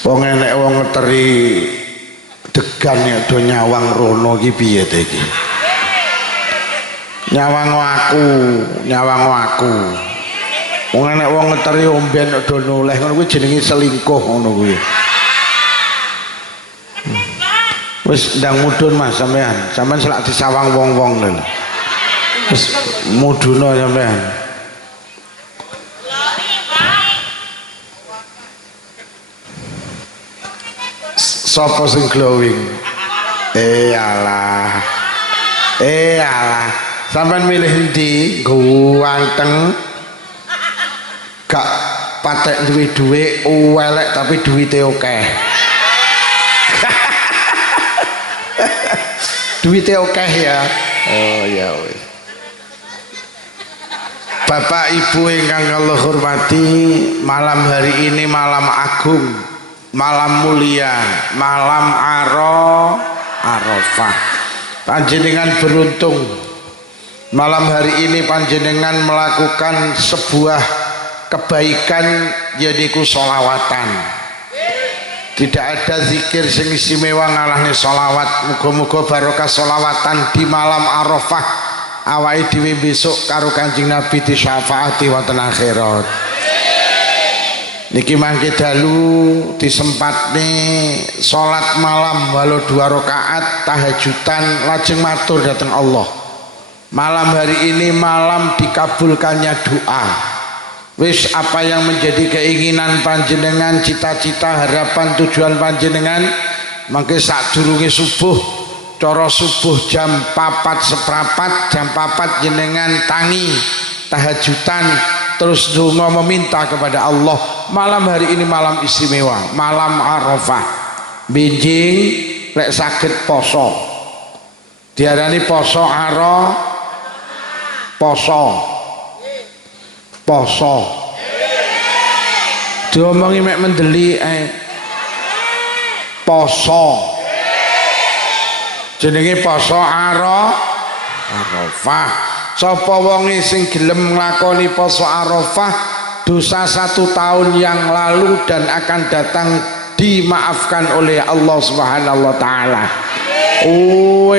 Wong enek wong ngeteri degan ya do nyawang rono iki piye ta iki? Nyawang aku. Wong enek wong ngeteri omben do noleh ngono kuwi jenenge selingkuh ngono kuwi. Wis ndang mudhun Mas sampean selak disawang wong-wong lho. Wis mudhuna sampean. Sopo sing glowing? Alah. Sampean milih endi? Ganteng. Gak patek duwe dhuwit, elek tapi duwite akeh. Duwite akeh ya. Oh ya wis. Bapak Ibu ingkang kula hormati, malam hari ini malam agung, malam mulia, malam Arafah. Panjenengan beruntung. Malam hari ini panjenengan melakukan sebuah kebaikan yaitu sholawatan. Tidak ada zikir sing istimewa ngalahne sholawat. Muga-muga barokah sholawatan di malam Arafah awake dhewe besok karo Kanjeng Nabi disyafaati wonten akhirat. Niki mangke dalu disempatne salat malam walau 2 rakaat tahajudan lajeng matur dhateng Allah. Malam hari ini malam dikabulkannya doa. Wis apa yang menjadi keinginan panjenengan, cita-cita, harapan, tujuan panjenengan mangke sadurunge subuh, cara subuh jam 4:15, jam 4 jenengan tangi tahajudan terus donga meminta kepada Allah. Malam hari ini malam istimewa, malam Arafah. Benjing lek saged poso. Diarani poso poso. Diomongi mek mendeli poso. Jenenge poso Arafah. Sapa wonge sing gelem nglakoni poso Arafah, dosa 1 tahun yang lalu dan akan datang dimaafkan oleh Allah Subhanahu wa taala.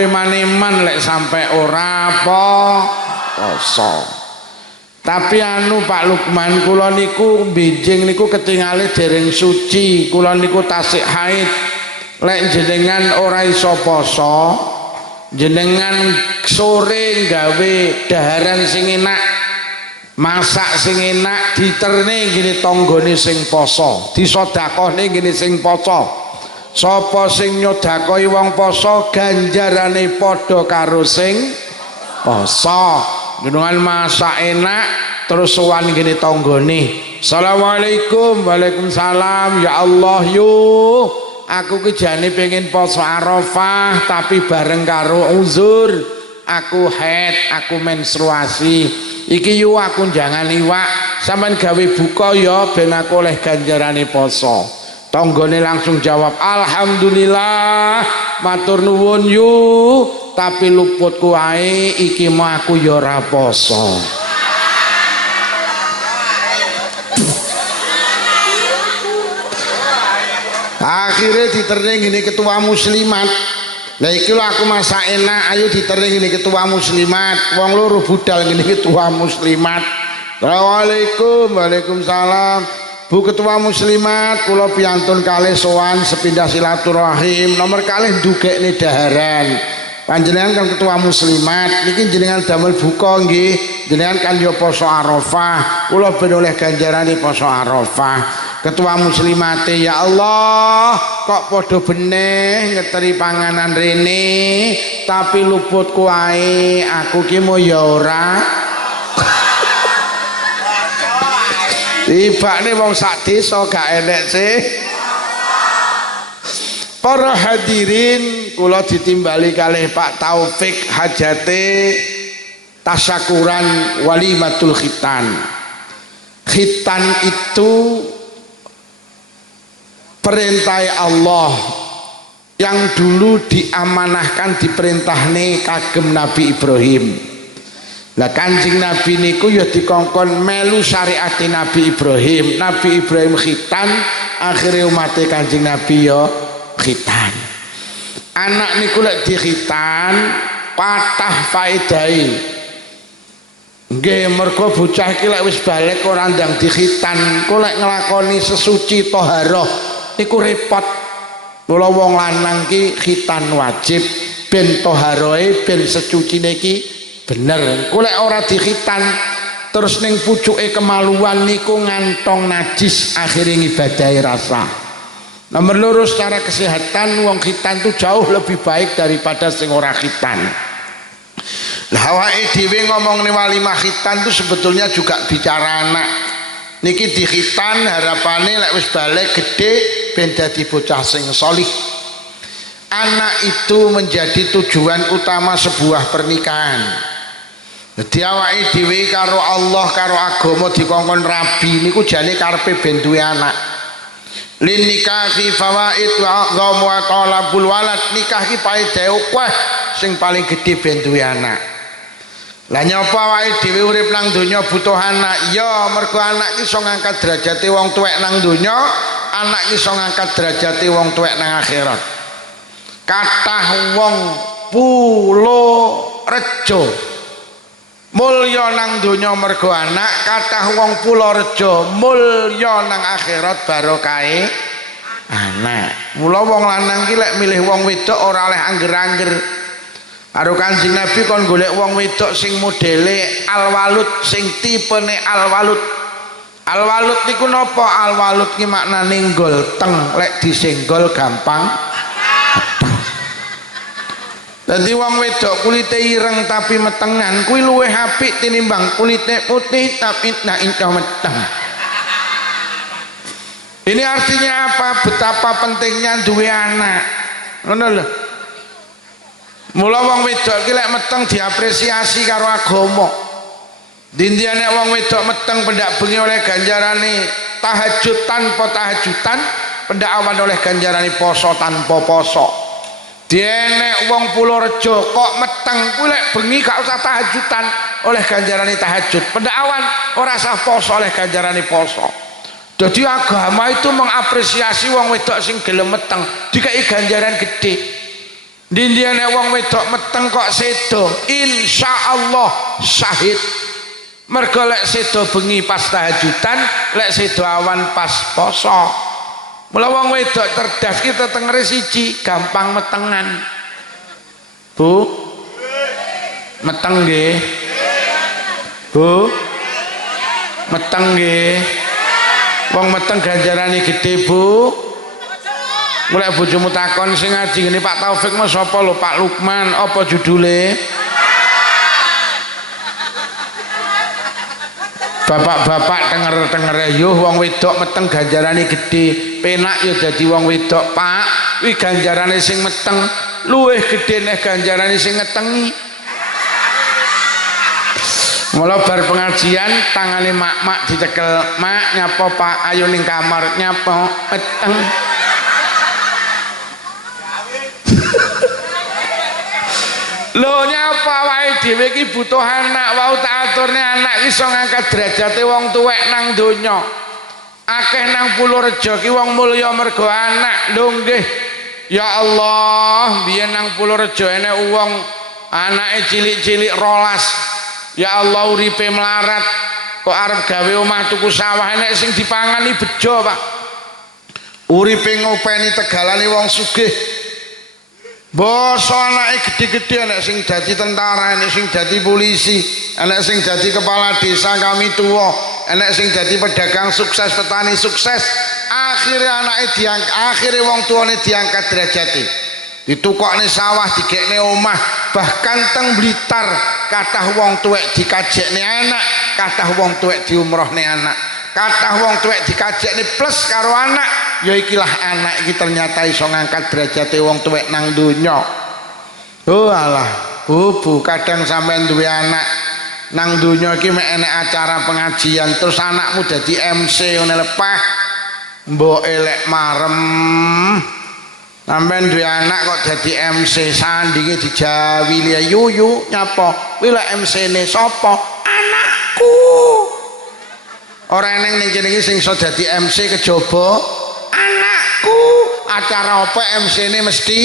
Maneman lek sampai ora poso. Tapi Pak Lukman, kula niku benjing niku ketingale dereng suci, kula niku tasik haid. Lek jenengan ora iso poso, jenengan sore gawe daharan sing enak, masak sing enak, diterne gini tonggone sing poso, disedekahne gini sing poso. Sapa sing nyedakahi wong poso ganjarane padha karo sing poso. Jenengan masak enak terus sowan gini tonggone. Assalamualaikum. Waalaikumsalam. Ya Allah yuk, aku kejane pengen poso Arafah tapi bareng karo uzur. Aku haid, aku menstruasi. Iki yuk aku jangan iwak, sampean gawe buka ya ben aku oleh ganjarane poso. Tonggone langsung jawab, alhamdulillah, matur nuwun yuk, tapi luputku ae iki mau aku ya ora poso. Akhirnya ditering ini ketua muslimat. Nah iki lho aku masak enak, ayo ditering ini ketua muslimat. Wong loro budal ini ketua muslimat. Assalamualaikum. Waalaikumsalam. Bu ketua muslimat, kula piantun kalih sowan sepindah silaturahim. Nomor kalih ndugekne daharan. Panjenengan kan ketua muslimat, niki jenengan damel buka nggih. Jenengan kan yo poso Arafah. Kula ben oleh ganjarane poso Arafah. Ketua muslimate, ya Allah, kok podo beneh ngeteri panganan rene, tapi luputku ae, aku ki mau ya ora. Tibane wong sak desa gak enek sih. Para hadirin, kula ditimbali kalih Pak Taufik hajate tasyakuran walimatul khitan. Khitan itu perintah Allah yang dulu diamanahkan diperintahne kagem Nabi Ibrahim. Lah Kanjeng Nabi niku ya dikongkon melu syariat Nabi Ibrahim. Nabi Ibrahim khitan akhire umate Kanjeng Nabi ya khitan. Anak niku lek di khitan patah faedahe. Nggih mergo bocah iki lek wis balik ora ndang di khitan, kok lek nglakoni sesuci thaharah niku repot. Mula wong lanang ki khitan wajib ben thaharate ben secucine iki bener. Kok lek ora di khitan terus ning pucuke kemaluan niku ngantong najis akhire ngibadahi rasa. Nomor loro secara kesehatan wong khitan itu jauh lebih baik daripada sing ora khitan. Lah awake dhewe ngomong ning walimah khitan itu sebetulnya juga bicara anak. Niki di khitan harapane lek wis balik gede ben dadi bocah sing sholih. Anak itu menjadi tujuan utama sebuah pernikahan. Dadi awake dhewe karo Allah karo agama dikongkon rabi niku jane karepe ben duwe anak. Lin nikah fi fawaid wa aqdam wa talabul walad, nikah ki paedahe akeh sing paling gedhe ben duwe anak. Lah nyapa awake dhewe urip nang donya butuh anak? Ya mergo anak ki iso ngangkat derajate wong tuwek nang donya, anak ki iso ngangkat derajate wong tuwek nang akhirat. Kathah wong Purworejo mulya nang donya mergo anak, kathah wong Purworejo mulya nang akhirat barokahe anak. Mula wong lanang ki lek milih wong wedok ora oleh angger-angger. Karo Kanjeng Nabi kon golek wong wedok sing modele alwalut, sing tipene alwalut. Alwalut niku napa? Alwalut ki maknane nggolteng, lek disenggol gampang. Dadi wong wedok kulite ireng tapi metengan kuwi luwih apik tinimbang kulite putih tapi nak indah meteng. Ini artinya apa? Betapa pentingnya duwe anak. Ngono lho. Mula wong wedok ki lek meteng diapresiasi karo agama. Dindiane wong wedok meteng pendak bengi oleh ganjarane tahajud tanpa tahajudan, pendak awan oleh ganjarane poso tanpa poso. Dienek wong Purworejo kok meteng kuwi lek bengi gak usah tahajudan oleh ganjarane tahajud, pendak awan ora usah poso oleh ganjarane poso. Jadi agama itu mengapresiasi wong wedok sing gelem meteng, dikai ganjaran gede. Dindiane wong wedok meteng kok sedo, insyaallah syahid. Mergo lek sedo bengi pas tahajudan, lek sedo awan pas poso. Mula wong wedok cerdas kita tengere siji, gampang metengan. Bu, meteng nggih. Bu, meteng nggih. Wong meteng ganjarane gede, Bu. Mulai bojomu takon sing ngaji ngene Pak Taufik mas sapa lho? Pak Lukman. Apa judule? Bapak-bapak denger-denger yo wong wedok meteng ganjarane gede, penak yo dadi wong wedok, Pak. Kuwi ganjarane sing meteng luwih gedhe nek ganjarane sing ngetengi. Mula bar pengajian tangane mak-mak dicekel, "Mak, nyapa Pak? Ayo ning kamar nyapa meteng." Lho nyapa wae dhewe iki butuh anak, wau tak aturne anak iso ngangkat derajate wong tuwek nang donya. Akeh nang Purworejo ki wong mulya mergo anak. Lho nggih. Ya Allah, biyen nang Purworejo enek wong anake cilik-cilik 12. Ya Allah uripe melarat, kok arep gawe omah tuku sawah enek sing dipangani bejo, Pak. Uripe ngopeni tegalane wong sugih. Basa anake gede-gede, enek sing dadi tentara, enek sing dadi polisi, enek sing dadi kepala desa kami tua, enek sing dadi pedagang sukses, petani sukses. Akhirnya anake akhirnya wong tuane diangkat derajate. Ditukokne sawah, digekne omah, bahkan teng Blitar kathah wong tuwek dikajekne anak, kathah wong tuwek diumrohne anak, kathah wong tuwek dikajekne plus karo anak. Ya ikilah anak iki ternyata iso ngangkat derajate wong tuwek nang donya. Oh alah, Bu, kadang sampean duwe anak nang donya iki mek enek acara pengajian terus anakmu dadi MC ngene lepah. Mbok elek marem. Sampean duwe anak kok dadi MC sandinge dijawili yuyu nyapa? Kuwi lek MC-ne sapa? Anakku. Ora eneng ning kene iki sing iso dadi MC kejaba acara apa MC ini mesti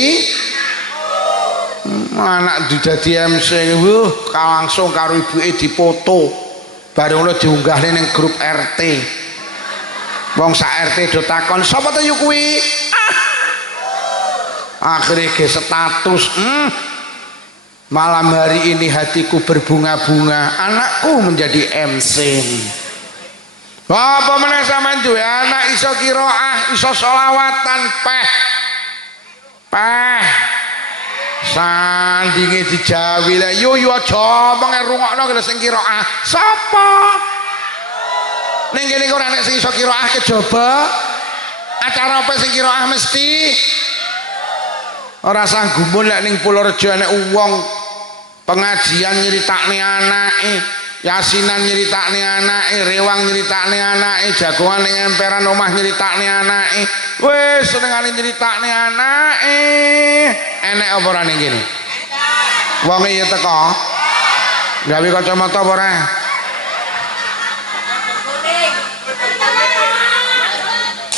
anak dadi MC langsung karo ibuke dipoto bareng lo diunggah ning grup RT wong sak RT do takon sapa to yu kuwi akhirnya ke status malam hari ini hatiku berbunga-bunga anakku menjadi MC apa meneh sampean duwe anak iso qiraah iso selawatan peh sandinge dijawi lah yo aja mong rungokno lho sing qiraah sapa ning kene ora nek sing iso qiraah kejaba acara apa sing qiraah mesti ora sanggumun lek ning Purworejo nek wong pengajian nyeritakne anake yasinan nyeritakne anake rewang nyeritakne anake jagongan ning emperan omah nyeritakne anake wis senengane nyeritakne anake enek apa ora ning kene wong iki teko gawe kacamata apa ora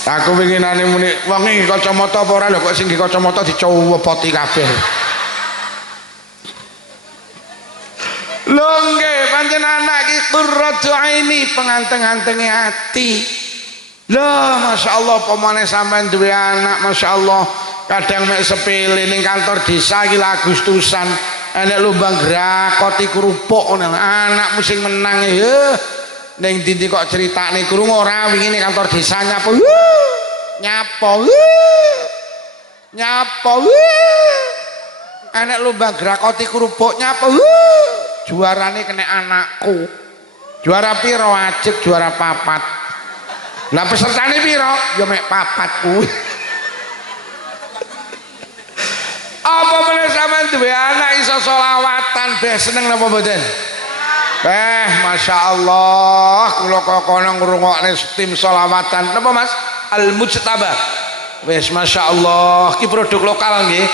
aku winginane muni wong iki kacamata apa ora lho kok sing kacamata dicowopoti kabeh lho nggih pancen anak iki qurratu aini penganteng-antenge ati lho masyaallah pemane sampean duwe anak masyaallah kadang mek sepele ning kantor desa iki Agustusan enek lomba grakoti kerupuk anakmu sing menang ning ndi kok critakne krungu ora wingi ning kantor desa nyapo enek lomba grakoti kerupuk nyapo juarane kena anakku juara piro wajib juara 4 lah pesertane piro ya mek 4 kuwi apa meneh sampean duwe anak iso selawatan beh seneng napa mboten Masya Allah kula kono ngrungokne tim selawatan napa Mas Al Mujtaba wis Masya Allah ki produk lokal nggih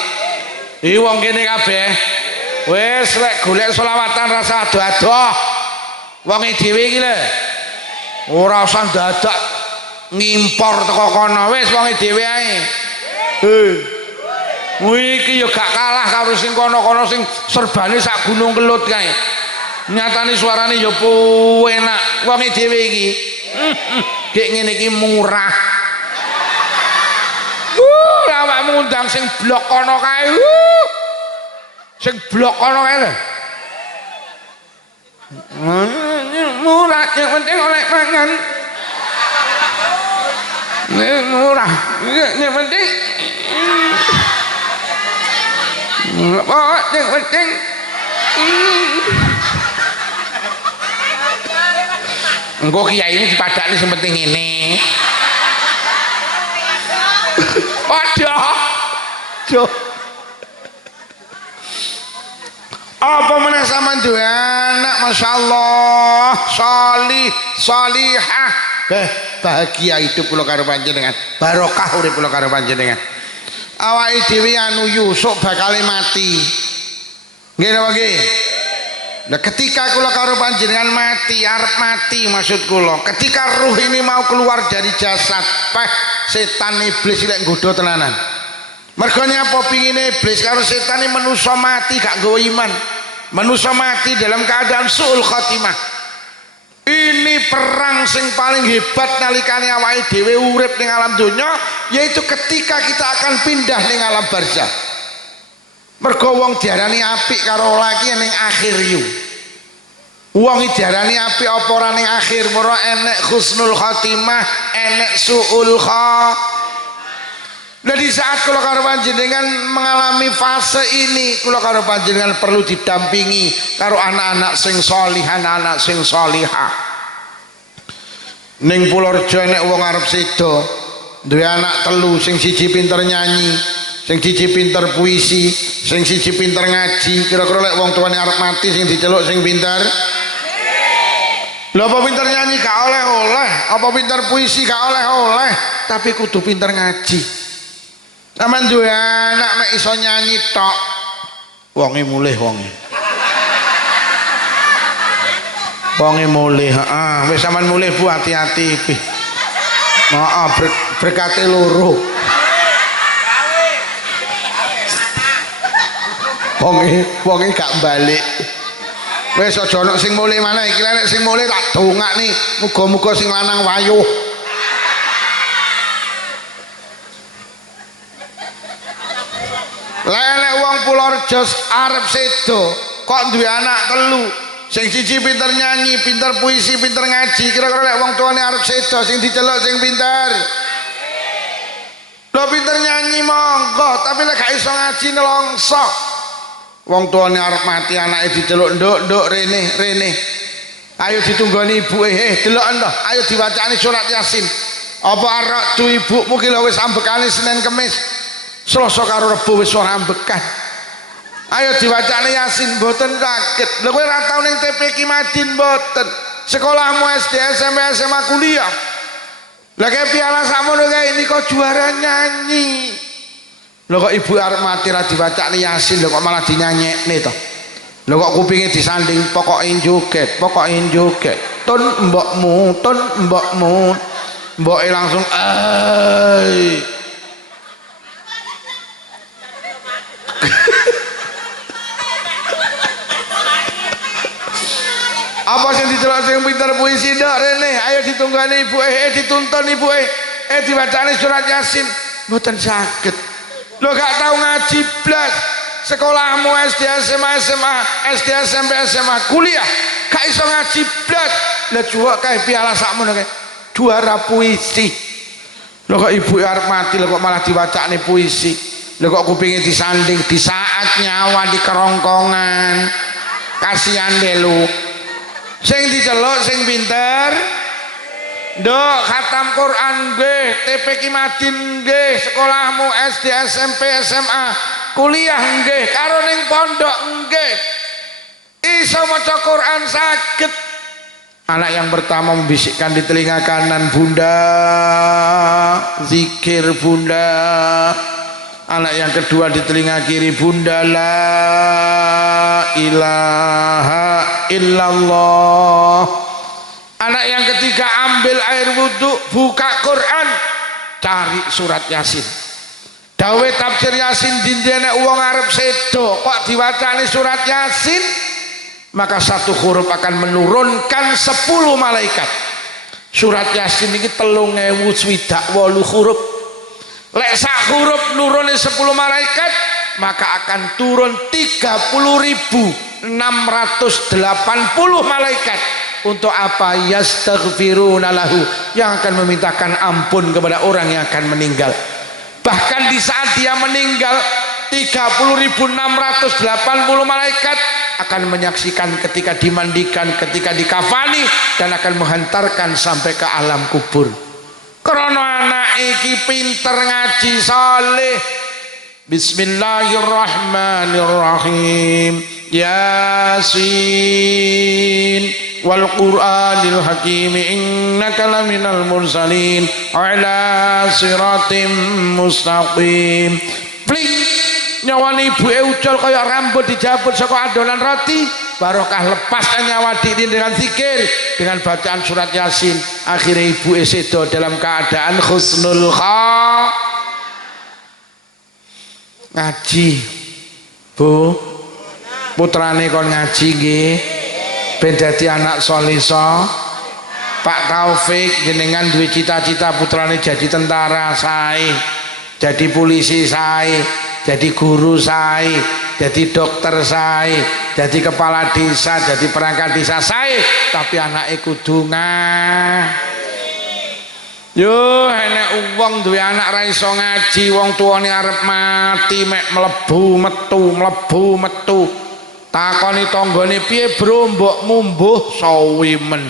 iki wong kene kabeh wis lek golek selawatan rasa ado-ado wong dhewe iki lho ora usah dadak ngimpor teko kono wis wong dhewe ae iki ya gak kalah karo sing kono-kono sing serbane sak gunung kelut kae nyatane suarane ya enak wong dhewe iki gek ngene iki murah awakmu ngundang sing blok kono kae sing blok kono kae lho murah yang penting oleh mangan murah yang penting yang penting engko kiai ini dipadakne sing penting ini padha apa meneh sampean duwe anak masyaallah salih salihah bahagia hidup kula karo panjenengan barokah urip kula karo panjenengan awake dhewe anu yusuk bakal mati nggih napa nggih nah ketika kula karo panjenengan mati arep mati maksud kula ketika ruh ini mau keluar dari jasad setan iblis lek nggodha tenanan mergo nyapa pingine iblis karo setan ini manusa mati gak nggawa iman manusia mati dalam keadaan su'ul khatimah ini perang sing paling hebat nalikane awake dhewe urip ning alam donya yaitu ketika kita akan pindah ning alam barzah mergo wong diarani apik karo laki ning akhir yu wong diarani apik apa ora ning akhir moro enek husnul khatimah enek su'ul khatimah. Nah di saat kula karo panjenengan mengalami fase ini kula karo panjenengan perlu didampingi karo anak-anak sing solihan anak sing solihah ning Purworejo nek wong arep sedo duwe anak telu sing siji pinter nyanyi sing siji pinter puisi sing siji pinter ngaji kira-kira lek wong tuane arep mati sing diceluk sing pinter lho apa pinter nyanyi gak oleh-oleh apa pinter puisi gak oleh-oleh tapi kudu pinter ngaji. Sampeyan duwe anak mek iso nyanyi tok wonge mulih wonge mulih wis sampean mulih Bu hati-hati maaf berkate loro wonge gak balik. Wis aja ana sing mulih maneh iki nek sing mulih tak dongakni muga-muga sing lanang wayuh. Lek wong Purworejo arep sedo kok duwe anak telu. Sing siji pinter nyanyi, pinter puisi, pinter ngaji. Kira-kira lek wong tuane arep sedo sing diceluk sing pinter. Lho pinter nyanyi monggo, tapi lek gak iso ngaji nelongso. Wong tuane arep mati anake diceluk nduk rene. Ayo ditunggoni ibuke, delok ento, ayo diwacani surat Yasin. Apa arek tu ibumu ki lho wis ambekane Senin Kemis. Selasa karo Rebo wis ora ambekan. Ayo diwacane Yasin mboten sakit. Lha kowe ora tau ning TPQ Madin mboten. Sekolahmu SD, SMP, SMA, kuliah. Lah kayak piala sakmono kae niku juara nyanyi. Lho kok ibu arep mati ra diwacane Yasin lho kok malah dinyanyekne to. Lho kok kupinge disanding pokoke joget. Tun mbokmu. Mboke langsung apa sing dicelok sing pinter puisi ndak rene ayo ditunggani ibuke dituntun ibuke diwacane surat Yasin mboten saged lho gak tau ngaji blas sekolahmu SD SMA SD SMP SMA kuliah gak iso ngaji blas lha juwak kae piala sakmono kae juara puisi lho kok ibu arep mati lho kok malah diwacane puisi lho kok kupinge disanding di saat nyawa di kerongkongan kasihan deh lu sing diceluk sing pinter nduk khatam Quran nggih TPQ Madin nggih sekolahmu SD SMP SMA kuliah nggih karo ning pondok nggih iso maca Quran saged. Anak yang pertama membisikkan di telinga kanan, bunda zikir bunda. Anak yang kedua di telinga kiri, bunda la ilaha illallah. Anak yang ketiga ambil air wudhu, buka Quran, cari surat Yasin. Dawe tafsir Yasin dindene wong arep sedo kok diwacani surat Yasin, maka satu huruf akan menurunkan 10 malaikat. Surat Yasin ini 3028 huruf. Lek sak huruf nurune 10 malaikat, maka akan turun 30.680 malaikat. Untuk apa? Yastaghfiruna lahu, yang akan memintakan ampun kepada orang yang akan meninggal. Bahkan di saat dia meninggal 30.680 malaikat akan menyaksikan ketika dimandikan, ketika dikafani, dan akan menghantarkan sampai ke alam kubur. Karena anak iki pinter ngaji saleh. Bismillahirrahmanirrahim. Yasin wal Qur'anil Hakim innaka laminal mursalin ala siratim mustaqim. Pling nyawani ibuke ucul kaya rambut dijabut saka adonan roti, barokah lepas nyawa diri dengan zikir, dengan bacaan surat Yasin. Akhirnya ibuke sedo dalam keadaan husnul ngaji. Bu, putrane kon ngaji nggih ben dadi anak soliso. Pak Taufik jenengan duwe cita-cita putrane jadi tentara sae, jadi polisi sae, jadi guru sae, jadi dokter sae, jadi kepala desa, jadi perangkat desa sae, tapi anake kudu yo enek wong duwe anak ra iso ngaji, wong tuane arep mati mek mlebu metu. Takoni tanggane piye, Bro? Mbokmu mbuh sawi men.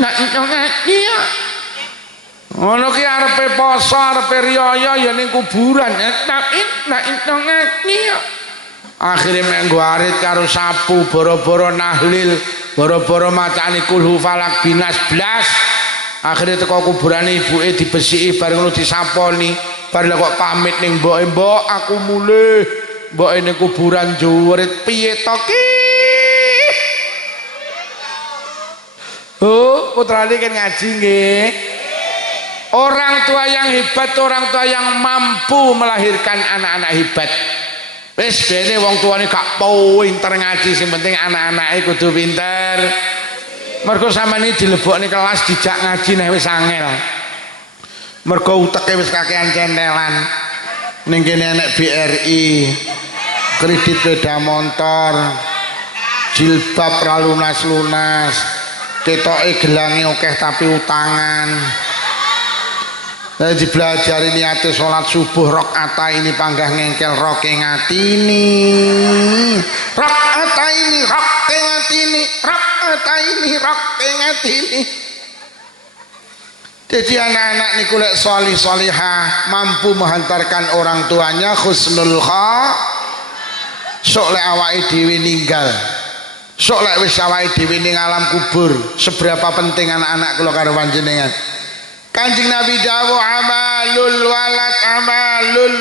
Nek ngaji ya. Ngono ki arepe poso, arepe riyaya ya ning kuburan. Nek ngaji ya. Akhire mek nggo arit karo sapu, boro-boro nahlil, boro-boro macane kulhu falak binas blas. Akhirnya teko kuburane ibuke dibesiki bareng ngono disaponi, bareng kok pamit ning mboke, "Mbok, aku mulih." Mboke ning kuburan jurit, "Piye to ki?" Oh, putrane kan ngaji nggih. Orang tua yang hebat, orang tua yang mampu melahirkan anak-anak hebat. Wis bene wong tuane gak pinter ngaji, sing penting anak-anake kudu pinter. Mergo sampeyan dilebokne kelas dijak ngaji nek wis angel. Mergo uteke wis kakean centelan. Ning kene enek BRI, kredit sepeda motor, jilbab ra lunas-lunas, ketoke gelange akeh tapi utangan. Nah, dipelajari niate sholat subuh rakaat ini panggah ngengkel roke ngatini rakaat ini roke ngatini rakaat ini roke ngatini. Jadi anak-anak niku lek sholih sholihah mampu menghantarkan orang tuanya husnul sok lek awake dhewe ninggal, sok lek wis awake dhewe ning alam kubur, seberapa penting anak-anak kula karo panjenengan. Kanjeng Nabi dawuh amalul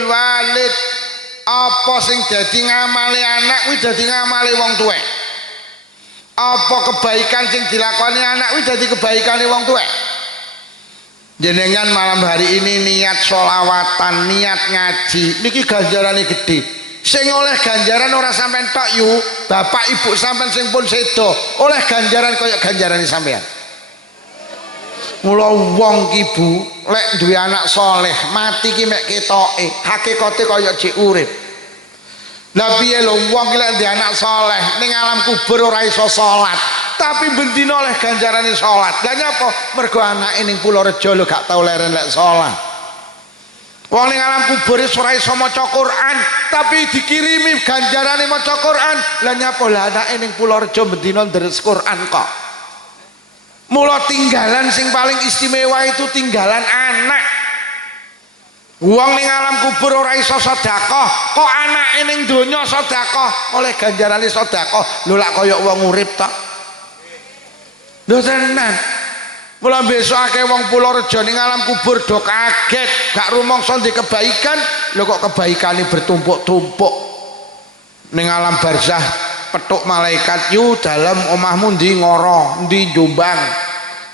walid, apa sing dadi ngamali anak kuwi dadi ngamali wong tuwek. Apa kebaikan sing dilakoni anak kuwi dadi kebaikane wong tuwek. Jenengan malam hari ini niat sholawatan, niat ngaji, niki ganjarane gede. Sing oleh ganjaran ora sampean tok yu, bapak ibu sampean sing pun sedo oleh ganjaran kaya ganjarane sampean. Mula wong ibu lek duwe anak soleh mati ki mek ketoke, hakikate kaya jek urip. Lah piye lho wong ki lek duwe anak soleh ning alam kubur ora iso salat, tapi bendina oleh ganjarane salat. Lah nyapa? Mergo anake ning Purworejo lho gak tau leren lek salat. Wong ning alam kubur ora iso maca Quran, tapi dikirimi ganjarane maca Quran. Lah nyapa? Lah anake ning Purworejo bendina deres Quran kok. Mula tinggalan sing paling istimewa itu tinggalan anak. Wong ning alam kubur ora iso sedekah, kok anake ning donya sedekah oleh ganjarane sedekah. Lho lak kaya wong urip ta. Lho tenan. Mula besok akeh wong Purworejo ning alam kubur do kaget, gak rumangsa ndek kebaikan, lho kok kebaikane bertumpuk-tumpuk. Ning alam barzah petuk malaikat yu dalam omahmu ndi Ngoro, ndi Jombang.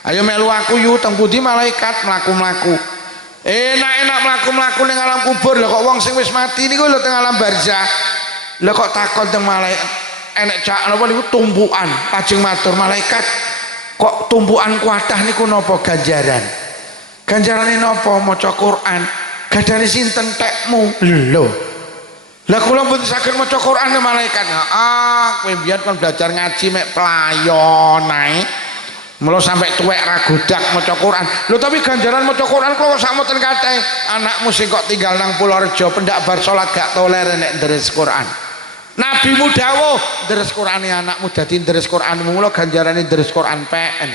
Ayo melu aku yu teng pundi malaikat mlaku-mlaku. Enak-enak mlaku-mlaku ning alam kubur. Lho kok wong sing wis mati niku lho teng alam barzah. Lho kok takon teng malaikat enek cak napa niku tumpukan. Lajeng matur malaikat, kok tumpukan kuatah niku napa ganjaran? Ganjarane napa? Maca Quran. Gadane sinten tekmu? Lho. Lah kula mboten saged maca Quran malaikat. Kowe mbiyen kan belajar ngaji mek pelayon ae. Mula sampai tuwek ra godak maca Quran. Lho tapi ganjaran maca Quran kok sakmoten kathah. Anakmu sing kok tinggal nang Purworejo pendak bar salat gak tau leren nek deres Quran. Nabimu dawuh, deres Qurane anakmu dadi deres Quranmu. Mula ganjarane deres Quran PN.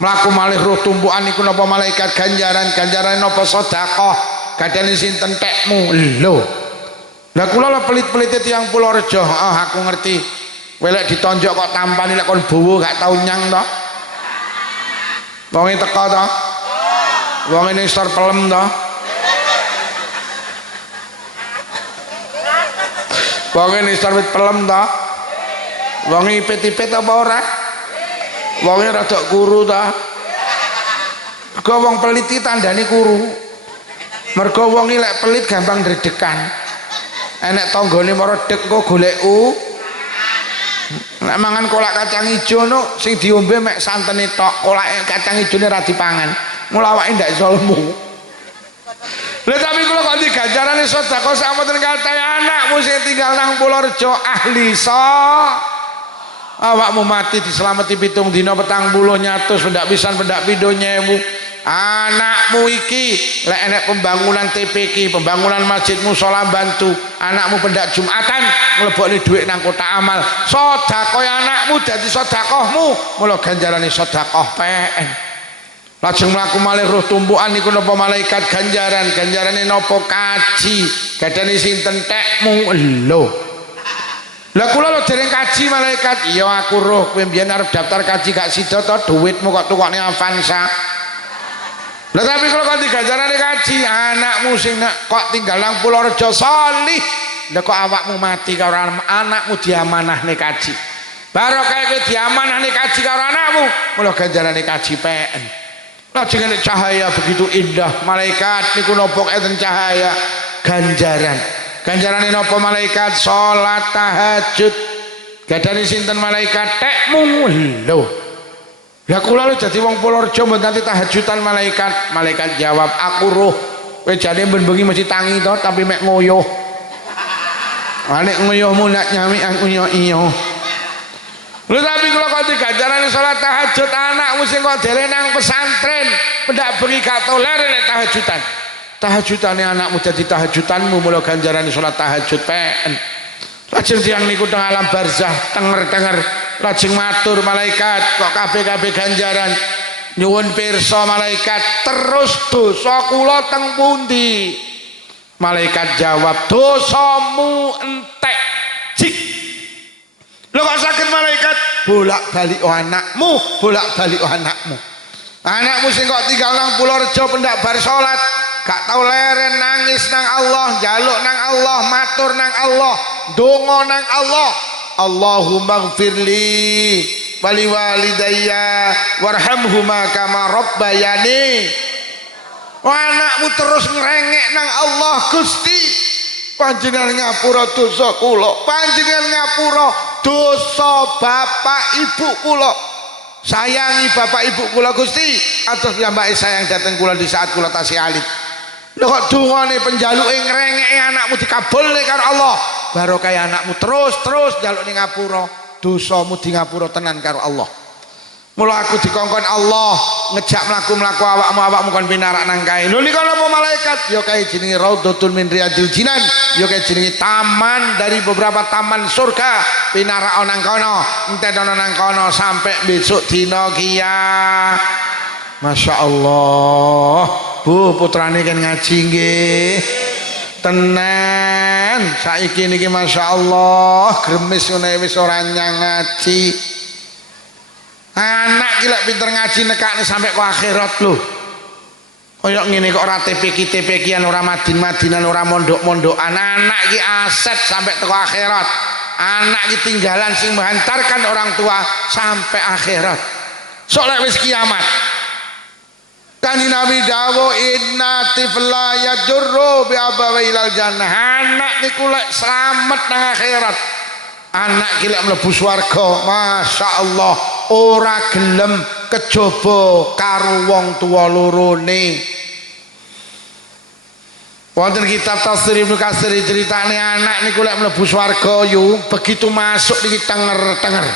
Mlaku malih roh tumpukan niku napa malaikat ganjaran napa sedekah. Gadane sinten tekmu? Lho. Lah kula lho pelit-pelite tiyang Purworejo, aku ngerti. Kowe lek ditonjok kok tampani lek kon bowo gak tau nyang to. Wonge teko to? Wonge ning sor pelem to? Wonge ning sor wit pelem to? Wonge ipit-ipit apa ora? Wonge rada kuru to? Mergo wong pelit iki tandane kuru. Mergo wong iki lek pelit gampang dredekan. Enek tanggane meredek kok golek nek mangan kolak kacang ijo no sing diombe mek santene tok, kolak kacang ijone ra dipangan. Mula awake ndak iso lemu. Lha tapi kula kok di ganjarane sedekah sampun kathah anakmu sing tinggal nang Purworejo ahli awakmu mati dislameti 7 dina 40 nyatus pendak pisan pendak pindho nyewu. Anakmu iki lek enek pembangunan TPK, pembangunan masjid mushola bantu, anakmu pendak Jumatan mlebokne dhuwit nang kotak amal. Sedekah anakmu dadi sedekahmu, mula ganjarane sedekah PN. Lajeng mlaku malih roh tumpukan niku napa malaikat ganjarane napa kaji. Gadane sinten tekmu? Lho. Lah kula lho dereng kaji malaikat. Iya aku roh kowe mbiyen arep daftar kaji gak sida to dhuwitmu kok tukokne Avanza. Lah tapi kalau kok diganjarane kaji anakmu sing kok tinggal nang Purworejo salih. Lah kok awakmu mati karo anakmu diamanahne kaji. Barokah kowe diamanahne kaji karo anakmu, mula ganjarane kaji PN. Lajeng nek cahaya begitu indah malaikat niku nopok enten cahaya ganjaran. ganjarane napa malaikat salat tahajud gadane sinten malaikat tekmu lho lah kula lho dadi wong Purworejo mboten nanti tahajudan malaikat jawab aku roh kowe jane ben bengi mesti tangi to tapi mek ngoyoh nek ngoyohmu nak nyami aku iyo lho tapi kula kok diganjarane salat tahajud anakmu sing kok dere nang pesantren pendak bengi gak toler nek tahajudan tahajudane anakmu dadi tahajudanmu mula ganjarane salat tahajud pen lajeng tiyang niku teng alam barzah tenger-tenger lajeng matur malaikat kok kabeh-kabeh ganjaran nyuwun pirsa malaikat terus dosa kula teng pundi malaikat jawab dosamu entek jik lho kok sakit malaikat bolak-balik anakmu anakmu sing kok tinggal nang Purworejo pendak bar salat gak tau leren nangis nang Allah njaluk nang Allah matur nang Allah donga nang Allah Allahumma gfirli wali walidayya warhamhuma kama rabbayani anakmu terus ngerengek nang Allah Gusti panjenengan ngapura dosa kula panjenengan ngapura dosa bapak ibu kula sayangi bapak ibu kula Gusti atus piyambake sayang dateng kula di saat kula tasih alit lho kok dungane penjaluke ngrengeke anakmu dikabulne karo Allah baru kaya anakmu terus njaluk ning ngapura dosamu di ngapura tenan karo Allah mula aku dikongkon Allah ngejak mlaku-mlaku awakmu kon pinarak nang kae lho nika napa malaikat ya kae jenenge raudhatul min riyadil jinan ya kae jenenge taman dari beberapa taman surga pinarak nang kono entenono nang kono sampai besok dina kiamat Masya Allah Bu putrane kan ngaji nggih tenan saiki niki Masya Allah gremes ngene wis ora nyang ngaji anak ki lek pinter ngaji nekakne sampai ke akhirat lho kaya ngene kok ora TPK-TPK-an ora madin-madinan ora mondok-mondokan anak ki aset sampai teko akhirat anak ki tinggalan sing menghantarkan orang tua sampai akhirat sok lek wis kiamat Kanjeng Nabi dawuh inna tifla yajurru bi abawailal jannah anak niku lek slamet nang akhirat anak ki lek mlebu swarga masyaallah ora gelem kejaba karo wong tuwa lorone wonten kitab tafsir Ibnu Katsir ceritane anak niku lek mlebu swarga yo begitu masuk niki tenger-tenger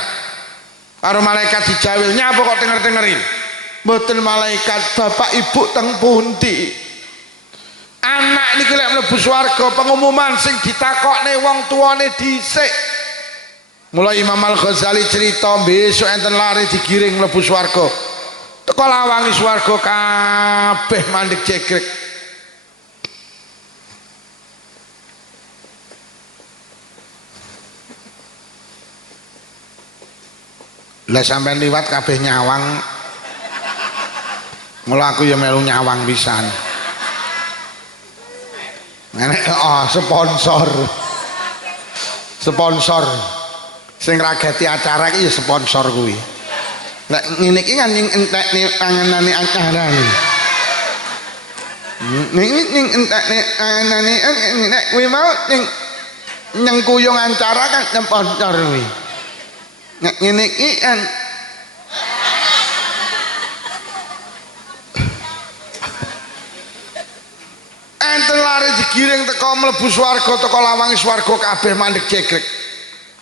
karo malaikat dijawil nyapa kok tenger-tengerin mboten malaikat bapak ibu teng pundi anak niki lek mlebu swarga pengumuman sing ditakokne wong tuane dhisik mulai Imam Al-Ghazali cerita besok enten lari digiring mlebu swarga teko lawangi swarga kabeh mandek cekrek lah sampean liwat kabeh nyawang mula aku ya melu nyawang pisan nek sponsor sing ragati acara iki ya sponsor kuwi nek ngene iki kan ning entekne panganane acara ning entekne panganane nek kuwi mau ning nyengkuyung acara kan sponsor kuwi nek ngene iki kan enten lari digiring teko mlebu swarga teko lawangi swarga kabeh mandek cekrek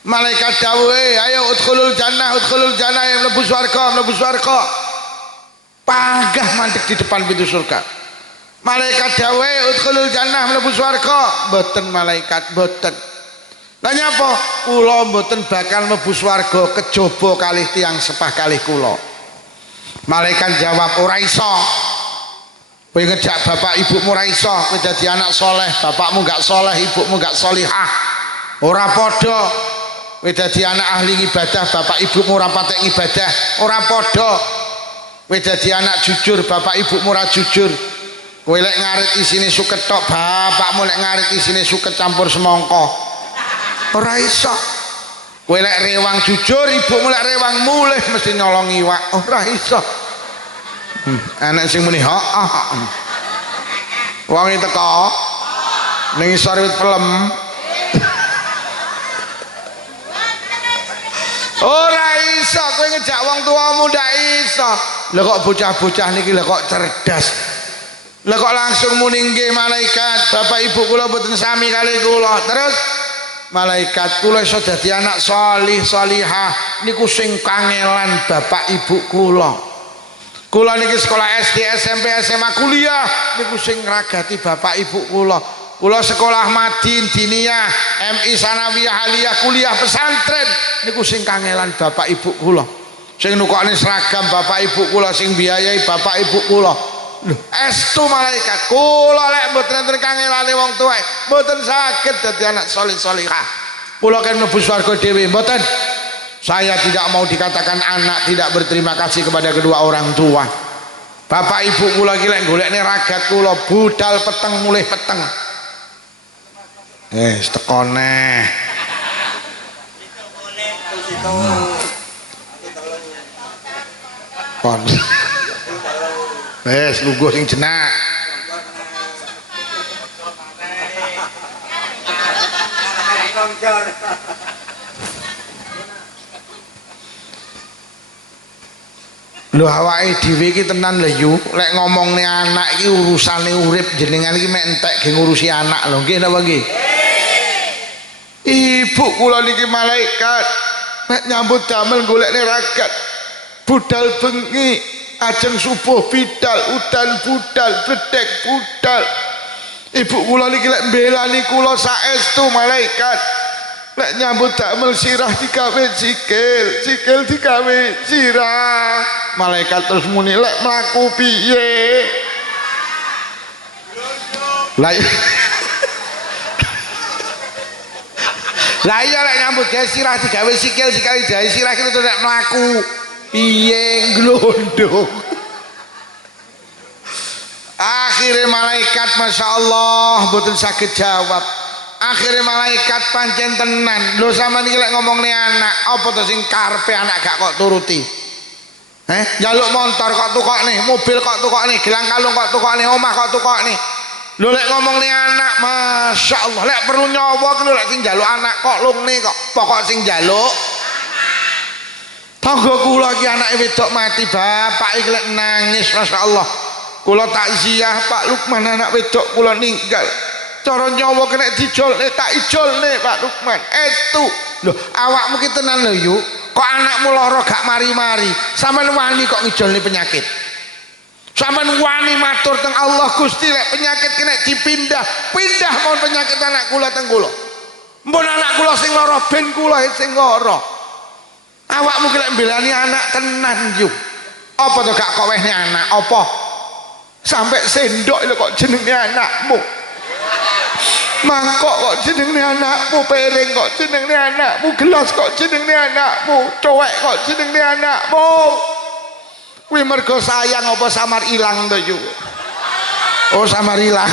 malaikat dawuh ayo udkhulul jannah ya mlebu swarga panggah mandek di depan pintu surga malaikat dawuh udkhulul jannah mlebu swarga mboten malaikat mboten lha nyapa kula mboten bakal mlebu swarga kejaba kalih tiyang sepah kalih kula malaikat jawab ora iso kowe ngejak bapak ibumu ora iso kowe dadi anak soleh bapakmu gak soleh ibumu gak solihah ora padha kowe dadi anak ahli ibadah bapak ibumu ora patek ibadah ora padha kowe dadi anak jujur bapak ibumu ora jujur kowe lek ngarit isine suket tok bapakmu lek ngarit isine suket campur semangka ora iso kowe lek rewang jujur ibumu lek rewang mulih mesti nyolong iwak ora iso anak sing muni wong teko ning isor wit pelem. Ora iso kowe ngejak wong tuamu ndak iso. Lah kok bocah-bocah niki lah kok cerdas. Lah kok langsung muni nggih malaikat, bapak ibu kula mboten sami kali kula. Terus malaikat kula iso dadi anak salih salihah niku sing kangelan bapak ibu kula. Kula niki sekolah SD, SMP, SMA, kuliah niku sing ngragati bapak ibu kula. Kula sekolah Madin, Diniyah, MI Sanawiyah, Aliyah, kuliah pesantren niku sing kangelan bapak ibu kula. Sing nukokne seragam bapak ibu kula, sing biayai bapak ibu kula. Lho, estu malaikat kula lek mboten enten kangelane wong tuwa, mboten saged dadi anak saleh salihah. Kula kan mlebu swarga dhewe mboten. Saya tidak mau dikatakan anak tidak berterima kasih kepada kedua orang tua. Bapak ibu kula iki lek golekne ragat kula budal peteng mulih peteng. Tekone. Kon. Lungguh sing jenak. Lho awake dhewe iki tenan lho yu, lek ngomongne anak iki urusane urip jenengan iki mek entek ge ngurusi anak lho, nggih napa nggih? Ibu kula niki malaikat mek nyambut damel golekne ragat. Budal bengi ajeng subuh bidal, udan budal, bedek budal. Ibu kula niki lek mbelani kula saestu malaikat. Lek nyambut damel sirah digawe sikil, sikil digawe sirah. Malaikat terus muni lek mlaku piye? Lah lah iya lek nyambut gawe sirah digawe sikil digawe sirah itu lek mlaku piye glondong. Akhirnya malaikat Masya Allah mboten saged jawab. Akhirnya malaikat pancen tenan. Lho sampean iki lek ngomongne anak apa to sing karepe anak gak kok turuti? Njaluk motor kok tukokne, mobil kok tukokne, gelang kalung kok tukokne, omah kok tukokne. Lho lek ngomongne anak Masya Allah lek perlu nyawa ki lho lek sing njaluk anak kok lungne kok pokok sing njaluk tangga kula iki anake wedok mati bapak iki lek nangis Masya Allah. Kula takziah Pak Lukman anak wedok kula ninggal. Cara nyawa kena dijolne tak ijolne Pak Lukman. Estu. Lho awakmu ki tenan lho yuk. Kok anakmu lara gak mari-mari. Sampeyan wani kok ngijolne penyakit. Sampeyan wani matur teng Allah Gusti lek penyakit kena dipindah. Pindah mon penyakit anak kula teng kula. Mbon anak kula sing lara ben kula sing lara. Awakmu ki lek mbelani anak tenan yuk. Apa to gak kok wehne anak? Apa? Sampai sendok lho kok jenenge anakmu. Mangkok kok jenenge anakmu, piring kok jenenge anakmu, gelas kok jenenge anakmu, cowek kok jenenge anakmu. Kuwi mergo sayang apa samar ilang to yu? Oh samar ilang.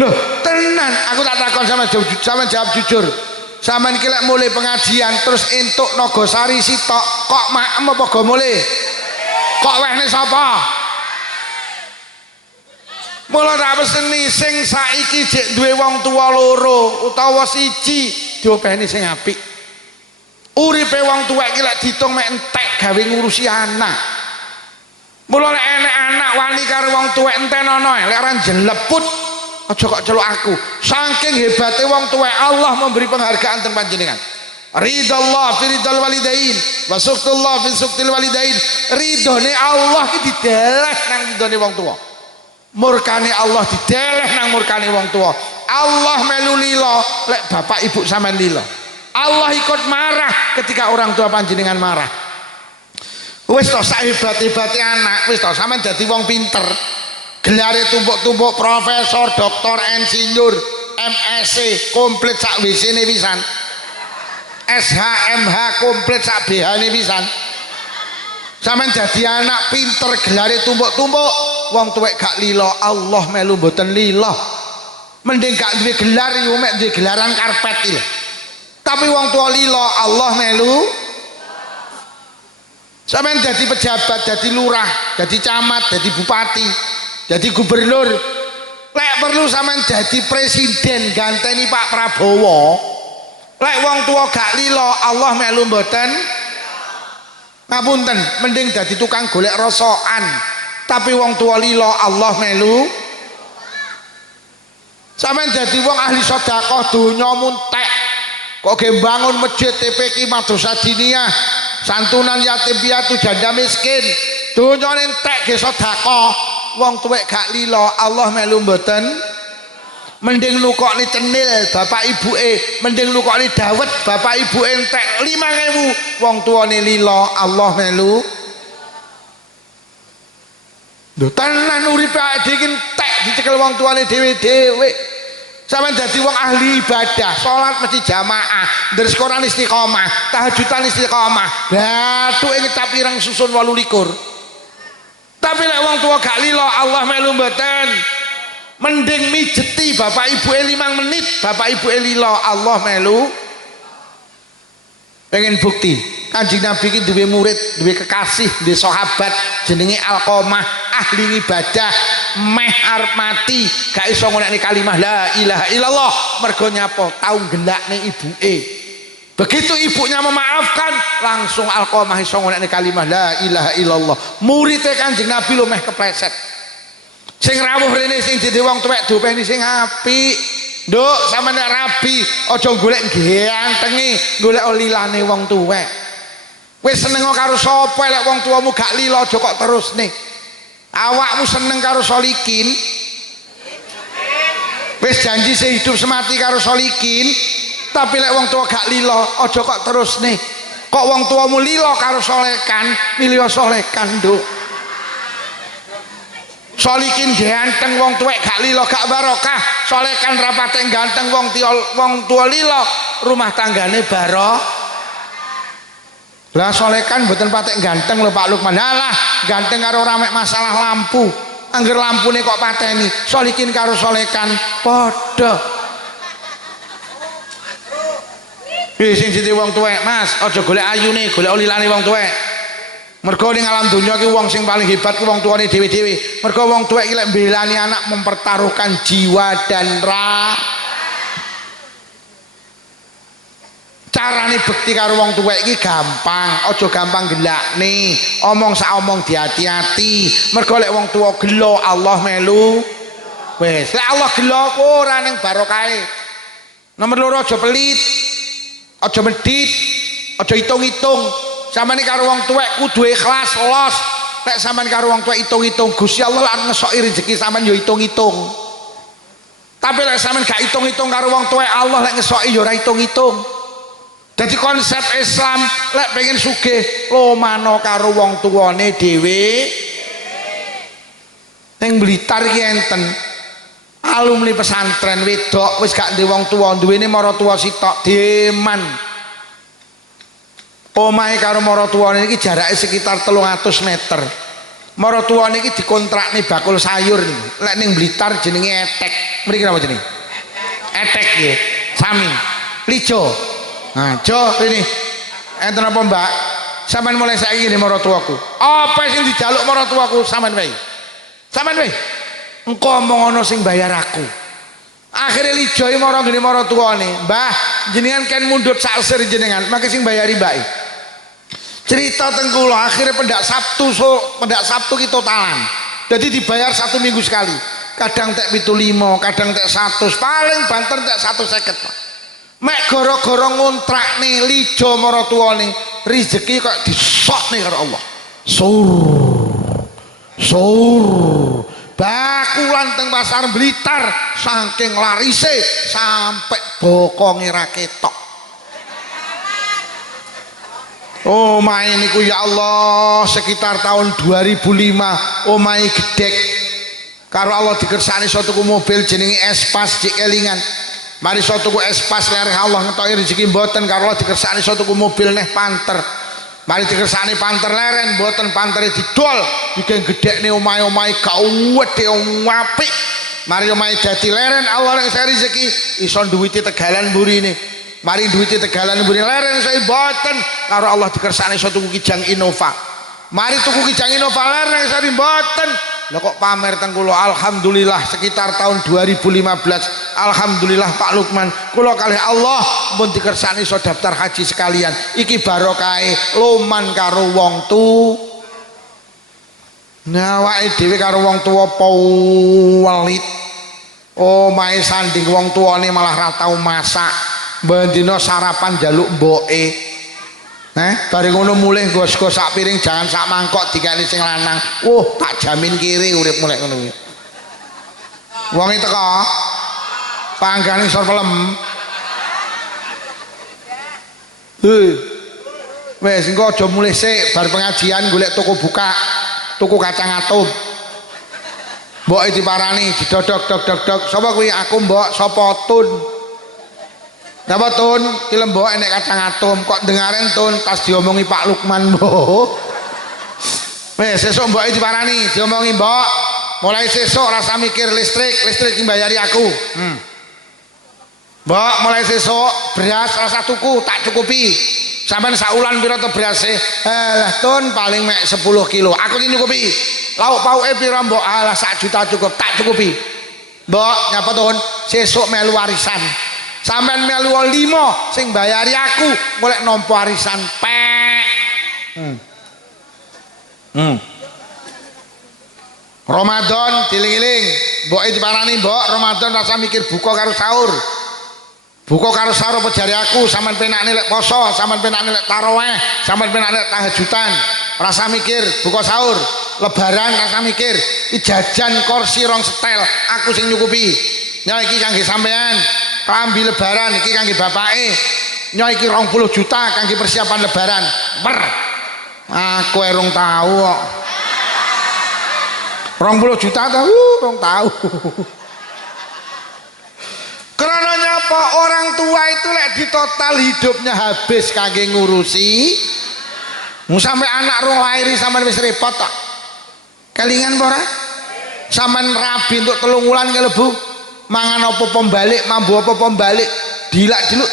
Loh, tenan aku tak takon sama jawab jujur. Sampeyan iki lek mulai pengajian terus entuk Nagosari sitok, kok maem apa go mulai? Kok wehne sapa? Mula tak peseni sing saiki jek duwe wong tua loro utawa siji diopeni sing apik. Uripe wong tuwek iki lek ditung mek entek gawe ngurusi anak. Mula lek enek anak wani karo wong tuwek entenono lek ora jeleput aja kok celuk aku. Saking hebate wong tuwek Allah memberi penghargaan teng panjenengan. Ridallah fi ridal walidain wa suqtullah fi suqtil walidain. Ridone Allah ki dideleh nang ridone wong tuwa. Murkane Allah dideleh nang murkane wong tua. Allah melu lila lek bapak ibu sampean lila. Allah ikut marah ketika orang tua panjenengan marah. Wis to sahebat-hebate anak, wis to sampean dadi wong pinter. Gelare tumpuk-tumpuk profesor, doktor, insinyur, MSc komplit sak WC-ne pisan. SHMH komplit sak BH-ne pisan. Sampeyan dadi anak pinter gelare tumpuk-tumpuk, wong tuwek gak lila, Allah melu mboten lila. Mending gak duwe gelar yo mek duwe gelaran karpet iki. Tapi wong tua lila, Allah melu. Sampeyan dadi pejabat, dadi lurah, dadi camat, dadi bupati, dadi gubernur. Lek perlu sampean jadi presiden ganteni Pak Prabowo. Lek wong tua gak lilo Allah melu mboten. Ngapunten, mending dadi tukang golek rosokan. Tapi wong tua lilo Allah melu. Sampeyan dadi wong ahli sedekah donya muntek. Kok ge bangun masjid TPQ Madrasah Diniyah, santunan yatim piatu janda miskin. Donyane entek ge sedekah. Wong tuwek gak lilo Allah melu mboten. Mending nukokne cenil bapak ibuke, mending nukokne dawet bapak ibuke entek 5.000. Wong tuane lilo Allah melu. Lho tenan uripe awake dhewe iki entek dicekel wong tuane dhewe-dhewe. Sampeyan dadi wong ahli ibadah, salat mesti jamaah, ndres Quran istiqomah, tahajudan istiqomah. Bathuke ngecap ireng susun 28. Tapi lek wong tua gak lilo Allah melu mboten. Mending mijeti bapak ibuke 5 menit, bapak ibuke lilo Allah melu. Pengen bukti Kanjeng Nabi iki duwe murid, duwe kekasih, duwe sahabat jenenge Alqamah, ahli ibadah, meh arep mati gak iso ngonekne kalimah la ilaha illallah, mergo nyapa tau gelakne ibuke. Begitu ibunya memaafkan, langsung Alqamah iso ngonekne kalimah la ilaha illallah. Muridé Kanjeng Nabi lho meh kepleset. Sing rawuh rene sing dadi wong tuwek dopeni sing apik. Nduk sampeyan nek rabi aja golek gantenge, golek lilane wong tuwek. Wis seneng karo sapa lek wong tuamu gak lila aja kok terusne. Awakmu seneng karo Solikin, wis janji sehidup semati karo Solikin, tapi lek wong tua gak lila aja kok terusne. Kok wong tuamu lila karo Solekan, milih Solekan nduk. Solikin ganteng wong tuwek gak lila gak barokah. Solekan rapate ganteng wong tua lila rumah tanggane barokah. Lah Solekan mboten patek ganteng lho Pak Lukman. Alah ganteng karo ora mek masalah lampu. Angger lampune kok pateni. Solikin karo Solekan padha. Sing dadi wong tuwek Mas, aja golek ayune, golek lilane wong tuwek. Mergo ning alam dunya ki wong sing paling hebat ki wong tuane dhewe-dhewe. Mergo wong tuwek ki lek mbelani anak mempertaruhkan jiwa dan carane bekti karo wong tuwek iki gampang, aja gampang gelakne. Omong sak omong diati-ati. Mergo lek wong tuwa gelo Allah melu. Wis, lek Allah gelo ora ning barokahe. Nomor 2 aja pelit. Aja medhit, aja hitung-hitung. Sampeyan karo wong tuwek kudu ikhlas, los. Nek sampeyan karo wong tuwek hitung-hitung, Gusti Allah lan ngesoki rezeki sampeyan ya hitung-hitung. Tapi lek sampeyan gak hitung-hitung karo wong tuwek, Allah lek ngesoki ya ora hitung-hitung. Jadi konsep Islam lek pengen sugih lomano karo wong tuane dhewe. Ning Blitar iki enten alumni pesantren wedok wis gak duwe wong tuwa, duwene maratuwa sitok deman. Omahe karo maratuwane iki jarake sekitar 300 meter. Maratuwane iki dikontrakne bakul sayur niku. Lek ning Blitar jenenge etek. Mriki napa jenenge? Etek nggih. Sami. Lijo. Nah, Jo ini. Enten apa, Mbak? Sampeyan mulai saiki ngene maratuwaku. Apa sing dijaluk maratuwaku sampeyan wae. Sampeyan wae. Engko omong ana sing bayar aku. Akhirnya Lijo iki marang ngene maratuwane. Mbah, jenengan kan mundhut sak ser jenengan, mangke sing bayari mbake. Cerita teng kula akhirnya pendak Sabtu ki totalan. Jadi dibayar 1 minggu sekali. Kadang tek 75, kadang tek 100, paling banter tek 150, Pak. Mek gara-gara ngontrakne Lijo maratuwane, rezeki kok disokne karo Allah. Sur. Bakulan teng pasar Blitar saking larise sampai bokonge ra ketok. Oh main niku ya Allah sekitar tahun 2005 omahe gedhek karo Allah dikersani iso tuku mobil jenenge Espas cek kelingan. Mari iso tuku Espas lereh Allah ngetoki rezeki mboten karo Allah dikersani iso tuku mobil neh Panther. Mari dikersani Panther leren mboten Pantere didol digen gedhekne omahe gawedhe apik. Mari omahe dadi leren Allah nek rezeki iso duwite tegalan mburine. Mari duwite tegalan mburi leren saya mboten karo Allah dikersani iso tuku Kijang Innova. Mari tuku Kijang Innova leren saya mboten Lah kok pamer teng kula. Alhamdulillah sekitar tahun 2015. Alhamdulillah Pak Lukman, kula kalih Allah pun dikersani iso daftar haji sekalian. Iki barokahe loman karo wong tu. Nah awake dhewe karo wong tuwa welit. Omahe sanding wong tuane malah ra tau masak. Bendina sarapan njaluk mboke. Bareng ngono mulih nggo sak piring jangan sak mangkok dikani sing lanang. Tak jamin kiri urip mulih ngono kuwi. Wong iki teko panggane sor pelem. Wes engko aja mulih sik bar pengajian golek toko buka, tuku kacang atom. Mboke diparani didodok dok. Sapa kuwi? Aku mbok, sapa Tun? Napa Tun? Ki lembok enek kacang atom kok dengaren Tun tas diomongi Pak Lukman mbok. Wes sesuk mboke diparani diomongi mbok. Mulai sesuk rasa mikir listrik dimbayari aku. Mbok mulai sesuk beras rasa tuku tak cukupi. Sampeyan saulan pira to berase? Lah Tun paling mek 10 kilo. Aku sing nyukupi. Lauk pauke pira mbok? Alah 1 juta cukup, tak cukupi. Mbok nyapa Tun? Sesuk melu warisan. Sampeyan melu 5 sing bayari aku golek nampa arisan pek. Ramadan diling-iling, mboke diparani mbok Ramadan rasa mikir buka karo sahur. Buka karo sahur apa jare aku sampean penakne lek poso, sampean penakne lek tarawih, sampean penakne lek tahajudan. Rasa mikir buka sahur, lebaran rasa mikir, jajan kursi rong setel, aku sing nyukupi. Nyo iki kangge sampean. Klambi lebaran iki kangge bapake. Nyo iki 20 juta kangge persiapan lebaran. Aku erung tahu kok. 20 juta ta? Rong tahu. Karena nyapa orang tua itu lek di total hidupnya habis kangge ngurusi. Sampai anak rong lairi sampean wis repot tok. Kelingan apa ora? Sampean rabi untuk 3 wulan kelebu. Mangan apa pembalik, mambu apa pembalik, dilak-diluk.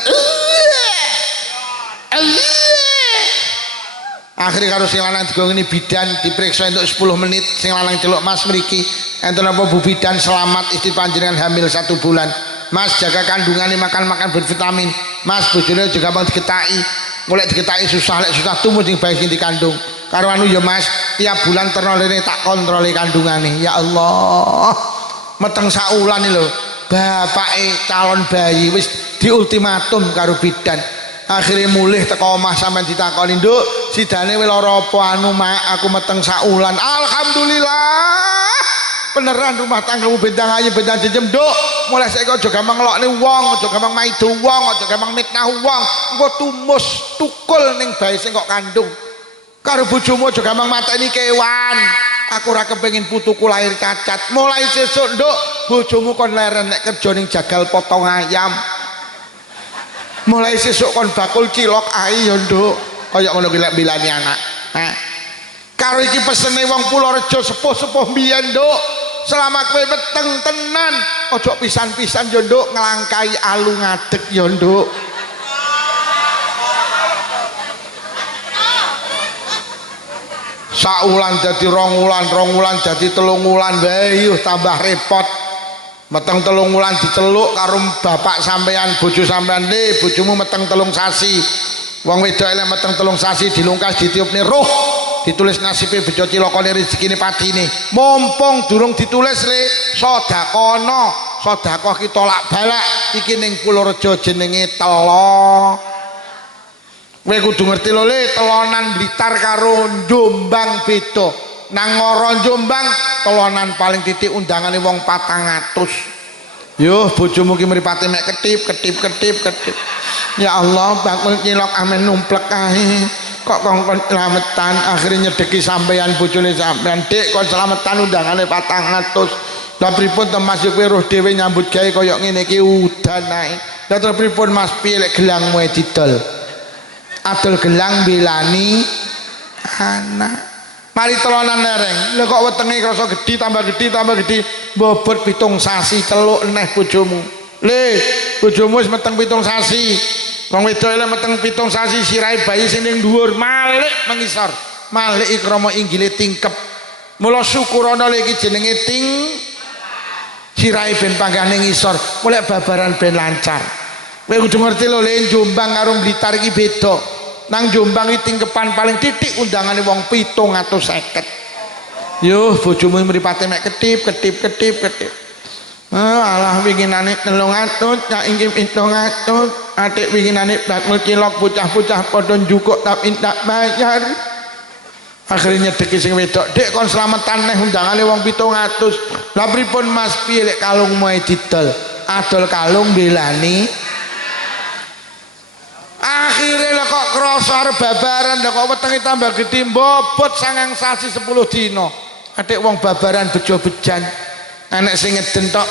Akhirnya karo sing lanang digongeni bidan diperiksa untuk 10 menit. Sing lanang celuk, Mas mriki enten apa Bu Bidan, selamat istri panjenengan hamil 1 bulan. Mas jaga kandungan, makan bervitamin. Mas bojone juga gampang diketaki. Mulai diketaki susah, lek susah tumus sing bae sing dikandung. Karo anu ya Mas, tiap bulan ternolone tak kontrole kandungane. Ya Allah. Meteng saulan iki lho. Bapake calon bayi wis diultimatum karo bidan. Akhirnya mulih teko omah sampean ditakoni, "Nduk, sidane wis lara apa anu Mak? Aku meteng saulan." Alhamdulillah. Beneran rumah tanggamu bendang ayu bendang jejem, Nduk. Mulai saiki aja gampang ngelokne wong, aja gampang maido wong, aja gampang mitnah wong. Engko tumus tukul ning bayi sing kok kandung. Karo bojomu aja gampang mateni kewan. Aku ora kepengin putuku lahir cacat. Mulai sesuk Nduk, bojomu kon leren nek kerja ning jagal potong ayam. Mulai sesuk kon bakul cilok ae ya Nduk. Kaya ngono kuwi lek bilani anak. Karo iki pesene wong Purworejo sepuh-sepuh mbiyen Nduk. Selama kowe meteng tenan, aja pisan-pisan ya Nduk nglangkai alu ngadeg ya Nduk. Saulan jadi 2 wulan, 2 wulan jadi 3 wulan, wae tambah repot. Meteng 3 wulan diceluk karo bapak sampean, bojo sampean, "Le, bojomu meteng 3 sasi." Wong wedok elek meteng 3 sasi dilungkas ditiupne roh, ditulis nasibe bejo cilokane rezekine patine. Mumpung durung ditulis Le, sedekahno, sedekah ki tolak balak iki ning Purworejo jenenge telo. Kowe kudu ngerti lho Le, telonan Blitar karo Jombang beda. Nang ngoro Jombang telonan paling titik undangane wong 400. Yo bojomu ki mripate mek ketip. Ya Allah, bakul cilok amen numplek ae. Kok kongkon slametan akhirnya nyedeki sampean bojone sampean. Dik kon slametan undangane 400. Lah pripun to Mas kowe roh dhewe nyambut gawe kaya ngene iki udan ae. Lah terus pripun Mas piye lek gelangmu didol? Adol gelang belani anak. Mari telonan lereng. Lha kok wetenge krasa gedhi tambah gedhi, bobot 7 sasi celuk neh bojomu. Le, bojomu wis meteng 7 sasi. Wong wedok elek meteng 7 sasi sirahe bayi sing ning dhuwur, malik mengisor. Malik ikrama inggile tingkep. Mula syukurana iki jenenge ting sirahe ben panggane ngisor, mulai babaran ben lancar. Kowe kudu ngerti lho, le Jombang karo Blitar iki beda. Nang Jombang iki tingkepan paling titik undangane wong 750. Yo bojomu mripate mek ketip. Alah winginane 300, nyak inggih 700, atik winginane bakul kilok bocah-bocah padha njukuk tapi tak bayar. Akhirnya nyedeki sing wedok, "Dek kon slametan neh undangane wong 700." Lah pripun Mas piye lek kalungmu didol? Adol kalung belani. Akhirnya kok krasa arep babaran, kok wetenge tambah gedhe mbobot 9 sasi 10 dina. Atik wong babaran bejo-bejan. Anak sing ngeden tok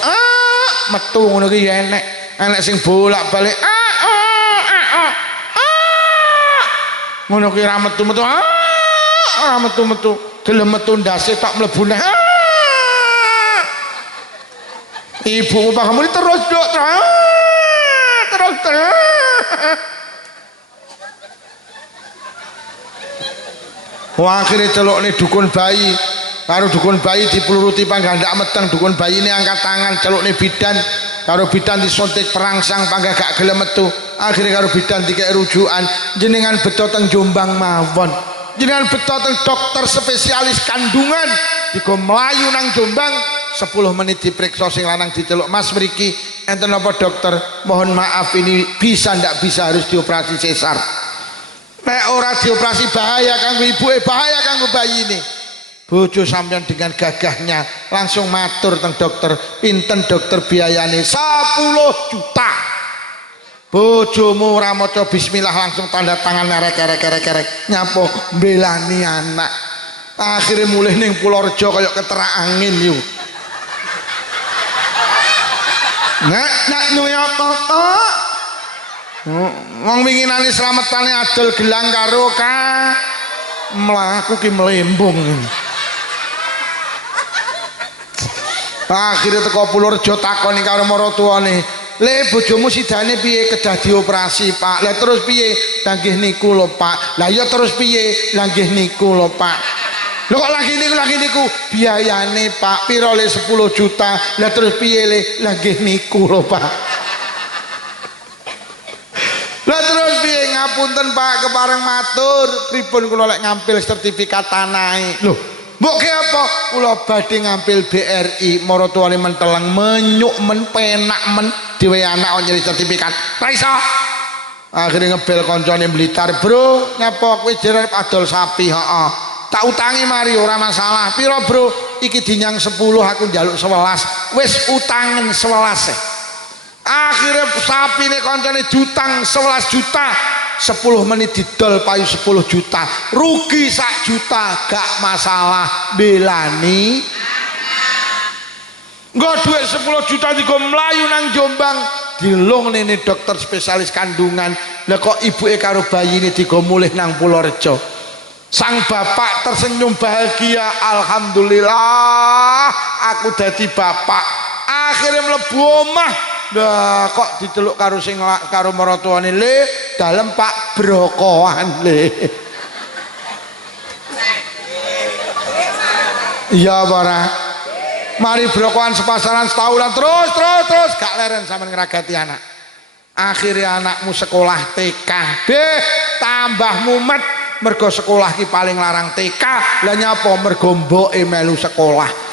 metu ngono ki ya enek. Anak sing bolak-balik ngono ki ra metu-metu. Ora metu-metu, gelem metu ndase tok mlebu neh. Ibumu Pak kamu terus dok terus. Wah akhirnya celok nih dukun bayi. Karo dukun bayi dipuluruti panggandak meteng, dukun bayi ini angkat tangan celuk nih bidan, karo bidan disuntik perangsang pangga gak gelem metu. Akhirnya karo bidan dikek rujukan, jenengan beto teng Jombang mawon, jenengan beto teng dokter spesialis kandungan, digo melayu nang Jombang 10 menit diperiksa sing lanang diceluk, Mas mriki enten apa dokter, mohon maaf ini bisa ndak bisa harus dioperasi sesar. Nek ora dioperasi bahaya kanggo ibuke, bahaya kanggo bayi ini. Bojo sampean dengan gagahnya langsung matur teng dokter, pinten dokter biayane 10 juta. Bojomu ora maca bismillah langsung tanda tangan kerek nyapo belani anak. Akhirnya mulai ning Purworejo kaya keterak angin yo. Nak nyapa wong winginane slametane adol gelang karo mlaku ki mlembung. Akhirnya teko Purworejo takoni karo maratuwane, "Le bojomu sidane piye kedah dioperasi, Pak?" "Lah terus piye?" "Lah nggih niku lho, Pak." "Lah ya terus piye?" "Lah nggih niku lho, Pak." "Lho kok lagi niku?" "Biayane, Pak." "Piro le?" 10 juta. "Lah terus piye le?" "Lah nggih niku lho, Pak." "Lah terus piye?" "Ngapunten, Pak, kepareng matur, pripun kula lek ngampil sertifikat tanahe." "Lho, mbok ki apa?" "Kula badhe ngampil BRI." Maratuwane menteleng menyuk men penak men dhewe anak nyeri sertifikat. "Ra iso." Akhirnya ngebel koncone Blitar, "Bro, nyapa kowe jerep adol sapi?" "Heeh." "Tak utangi mari ora masalah." "Piro, Bro?" "Iki dinyang 10, aku njaluk 11." "Wis utangen 11." Akhirnya sapi ini koncone jutang 11 juta. 10 menit didol payu 10 juta, rugi 1 juta gak masalah, belani nggak duit 10 juta digo melayu nang Jombang dilung ini dokter spesialis kandungan. Lah kok ibuke karo bayi ini digo mulih nang Purworejo. Sang bapak tersenyum bahagia, "Alhamdulillah aku dadi bapak." Akhirnya mlebu omah. Nah kok diceluk karo sing karo maratuwane, "Le, dalem Pak brokoan le." Iya para mari brokoan sepasaran setahunan terus gak leren sampean ngragati anak. Akhirnya anakmu sekolah TK, deh tambah mumet mergo sekolah ki paling larang TK. Lah nyapa mergo mboke melu sekolah.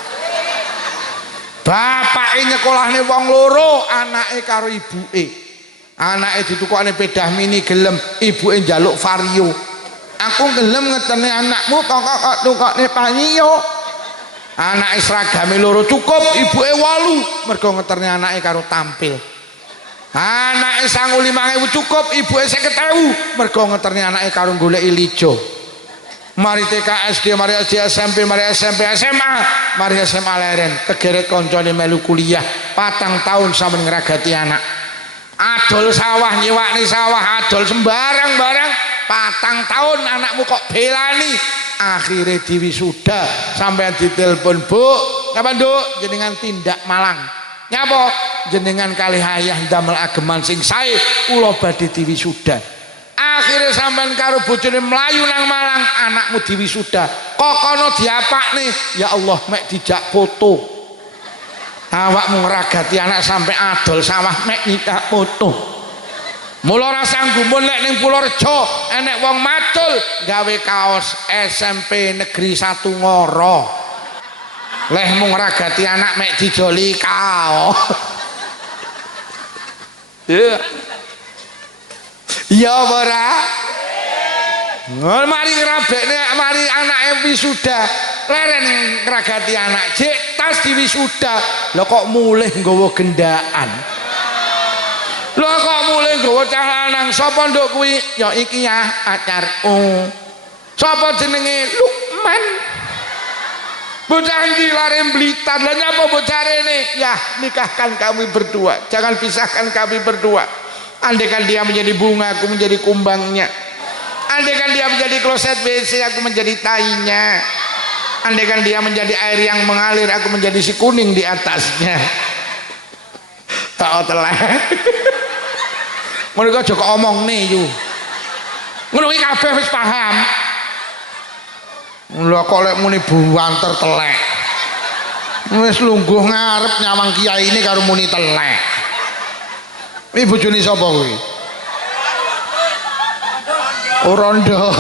Bapake nyekolahne wong loro, anake karo ibuke. Anake ditukokne pedah mini gelem, ibuke njaluk Vario. "Aku gelem ngeteni anakmu kok tukokne Vario." Anake seragame loro cukup, ibuke 8 mergo ngeteni anake karo tampil. Anake 5.000 cukup, ibuke 50.000 mergo ngeteni anake karo goleki lijo. Mari TK SD, mari SD SMP, mari SMP SMA, mari SMA leren kegeret koncone melu kuliah 4 tahun sampe ngragati anak. Adol sawah, nyewakne sawah, adol sembarang barang 4 tahun anakmu kok belani. Akhirnya diwisuda sampean ditelepon, "Bu, kapan Duk? Jenengan tindak Malang." "Nyapa?" "Jenengan kalih ayah damel ageman sing sae, kula badhe diwisuda." akhirnya sampean karo bojone mlayu nang Malang, anakmu diwisuda. Kok kono diapakne? Ya Allah, mek dijak foto. Awakmu ngragati anak sampai adol sawah mek nyidak foto. Mula ora sanggup lek ning Purworejo enek wong macul gawe kaos SMP Negeri 1 Ngoro. Leh mung ngragati anak mek dijoli kaos. Iya ora? Mari ngrabekne mari anake wisuda, leren ngragati anak, jek tas diwisuda. Lah kok mulih nggawa gendaan. Lah kok mulih nggawa cah lanang, sapa nduk kuwi? Ya iki ya pacarku. Sapa jenenge? Lukman. Bocah ndi lare Blitar. Lah nyapa bocah rene? Ya, nikahkan kami berdua. Jangan pisahkan kami berdua. Andaikan dia menjadi bunga, aku menjadi kumbangnya. Andaikan dia menjadi kloset WC, aku menjadi tainya. Andaikan dia menjadi air yang mengalir, aku menjadi si kuning di atasnya. Tak teleh. Mereka juga omong nih yu. Ngono iki kabeh wis paham. Lha kok lek muni buanter telek. Wis lungguh ngarep nyawang kiai ini karo muni telek. Iki bojone sapa kuwi? Rondo.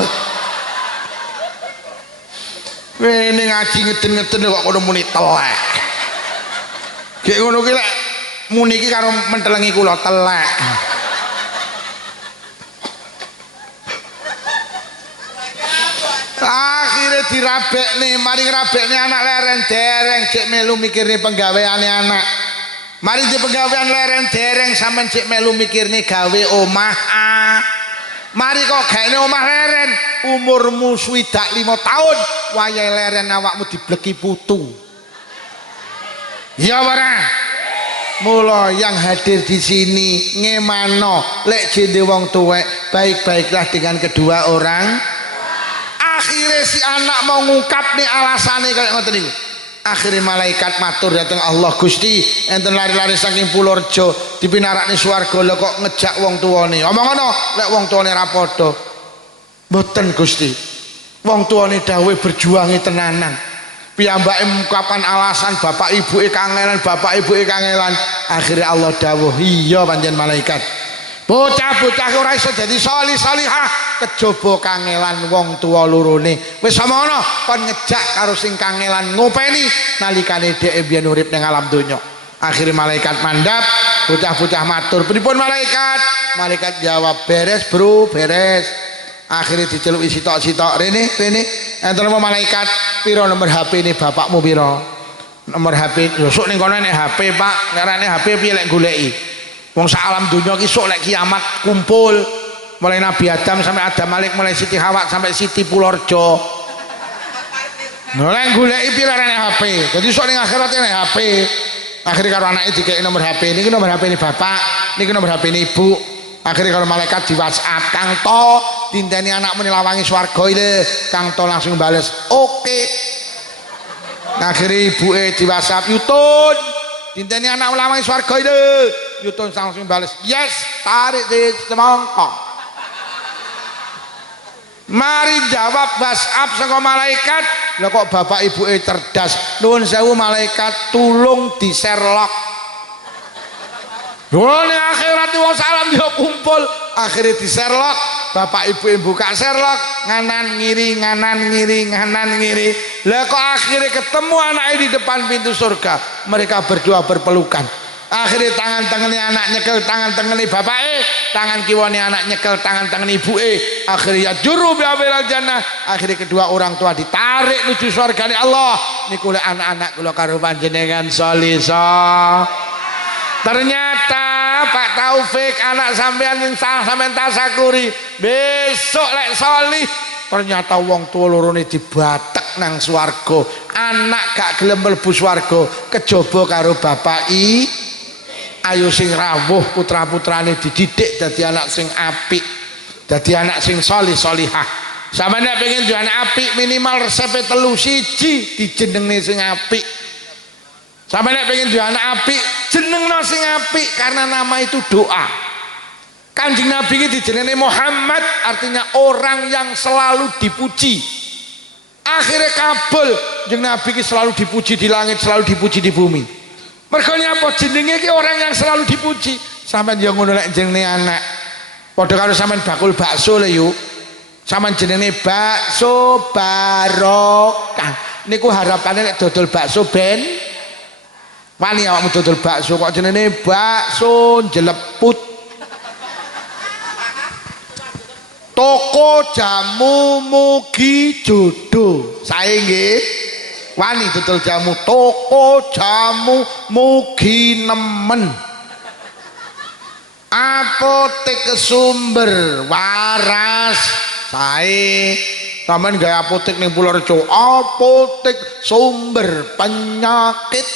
Wene ngaji ngeden-ngeden kok kono muni telek. Gek ngono ki lek muni iki karo mentelengi kula telek. Akhirnya dirabekne, mari ngrabekne anak leren dereng cek melu mikirne penggaweane anak. Mari di penggawean leren dereng sampean cek melu mikirne gawe omah. Mari kok gaene omah leren, umurmu swidak 5 tahun, wayahe leren awakmu dibleki putu. Ya ora? Mula yang hadir di sini ngemano lek jende wong tuwek, baik-baiklah dengan kedua orang. Akhirnya si anak mau ngungkap nih alasannya kayak ngoten niku. Akhirnya malaikat matur datang Allah, Gusti enten lari-lari saking Purworejo dipinarakne swarga lho kok ngejak wong tuane. Omong ngono lek wong tuane ra padha. Mboten Gusti. Wong tuane dawuh berjuangi tenanan. Piyambake mungkapan alasan bapak ibuke kangelan, bapak ibuke kangelan. Akhirnya Allah dawuh, iya pancen malaikat. Bocah-bocah ora iso dadi salih-salihah kejaba kangelan wong tuwa lorone. Wis samono kon ngejak karo sing kangelan ngopeni nalikane dhek biyen urip ning alam donya. Akhire malaikat mandap, bocah-bocah matur, "Pripun malaikat?" Malaikat jawab, "Beres, Bro, beres." Akhire diceluki sitok-sitok, "Rene, rene." Enten apa malaikat? "Piro nomor HP ini bapakmu piro?" Nomor HP, "Lho sok ning kono nek HP, Pak. Ngarane HP piye lek goleki?" Wong sak alam dunia ki sok lek kiamat kumpul, mulai Nabi Adam sampai Adam Malik, mulai Siti Hawa sampai Siti Purworejo. Mulai goleki pirane HP. Jadi sok ning akhirat nek HP. Akhirnya karo anake dikeki nomor HP. Niki nomor HP ini bapak, niki nomor HP ini ibu. Akhirnya kalau malaikat di WhatsApp, "Kang To, dinteni anakmu nilawangi swarga ile." Kang To langsung bales, "Oke." Akhirnya ibuke di WhatsApp, "Yutun, dinteni anakmu nilawangi swarga ile." Yutun langsung bales, "Yes, tarik di semangkok." Mari jawab WhatsApp saka malaikat, "Lah kok bapak ibu cerdas, nuwun sewu malaikat tulung di Sherlock." Ning akhirat wong salam dia kumpul, akhirnya di Sherlock, bapak ibu buka Sherlock, nganan ngiri, nganan ngiri, nganan ngiri. Lah kok akhirnya ketemu anaknya di depan pintu surga, mereka berdua berpelukan. Akhirnya tangan tengene anak nyekel tangan tengene bapak tangan kiwane anak nyekel tangan tangan ibu akhirnya juru biabil jannah. Akhirnya kedua orang tua ditarik menuju surga Allah. Niku lek anak-anak kula karo panjenengan solisa. Ternyata Pak Taufik anak sampean yang sampean tasakuri besok lek solih, ternyata wong tua lorone dibatek nang swarga. Anak gak gelem mlebu swarga kejaba karo bapak ayo sing rawuh putra-putrane dididik dadi anak sing apik, dadi anak sing solih solihah. Sampeyan nek pengen duwe anak apik minimal resepe 3 siji dijenengne sing apik. Sampeyan nek pengen duwe anak apik jenengno sing apik karena nama itu doa. Kanjeng Nabi ini dijenenge Muhammad, artinya orang yang selalu dipuji. Akhirnya kabul, Kanjeng Nabi ini selalu dipuji di langit, selalu dipuji di bumi. Mergo nyapa jenenge iki orang yang selalu dipuji. Sampeyan yo ngono lek jenenge anak. Padha karo sampean bakul bakso le yuk. Sampeyan jenenge bakso barokah. Niku harapane lek dodol bakso ben wani awakmu dodol bakso kok jenenge bakso jeleput. Toko jamu mugi jodoh. Sae nggih. Wani dodol jamu. Toko jamu mugi nemen. Apotek sumber waras. Sae. Sampeyan gawe apotek ning Purworejo. Apotek sumber penyakit.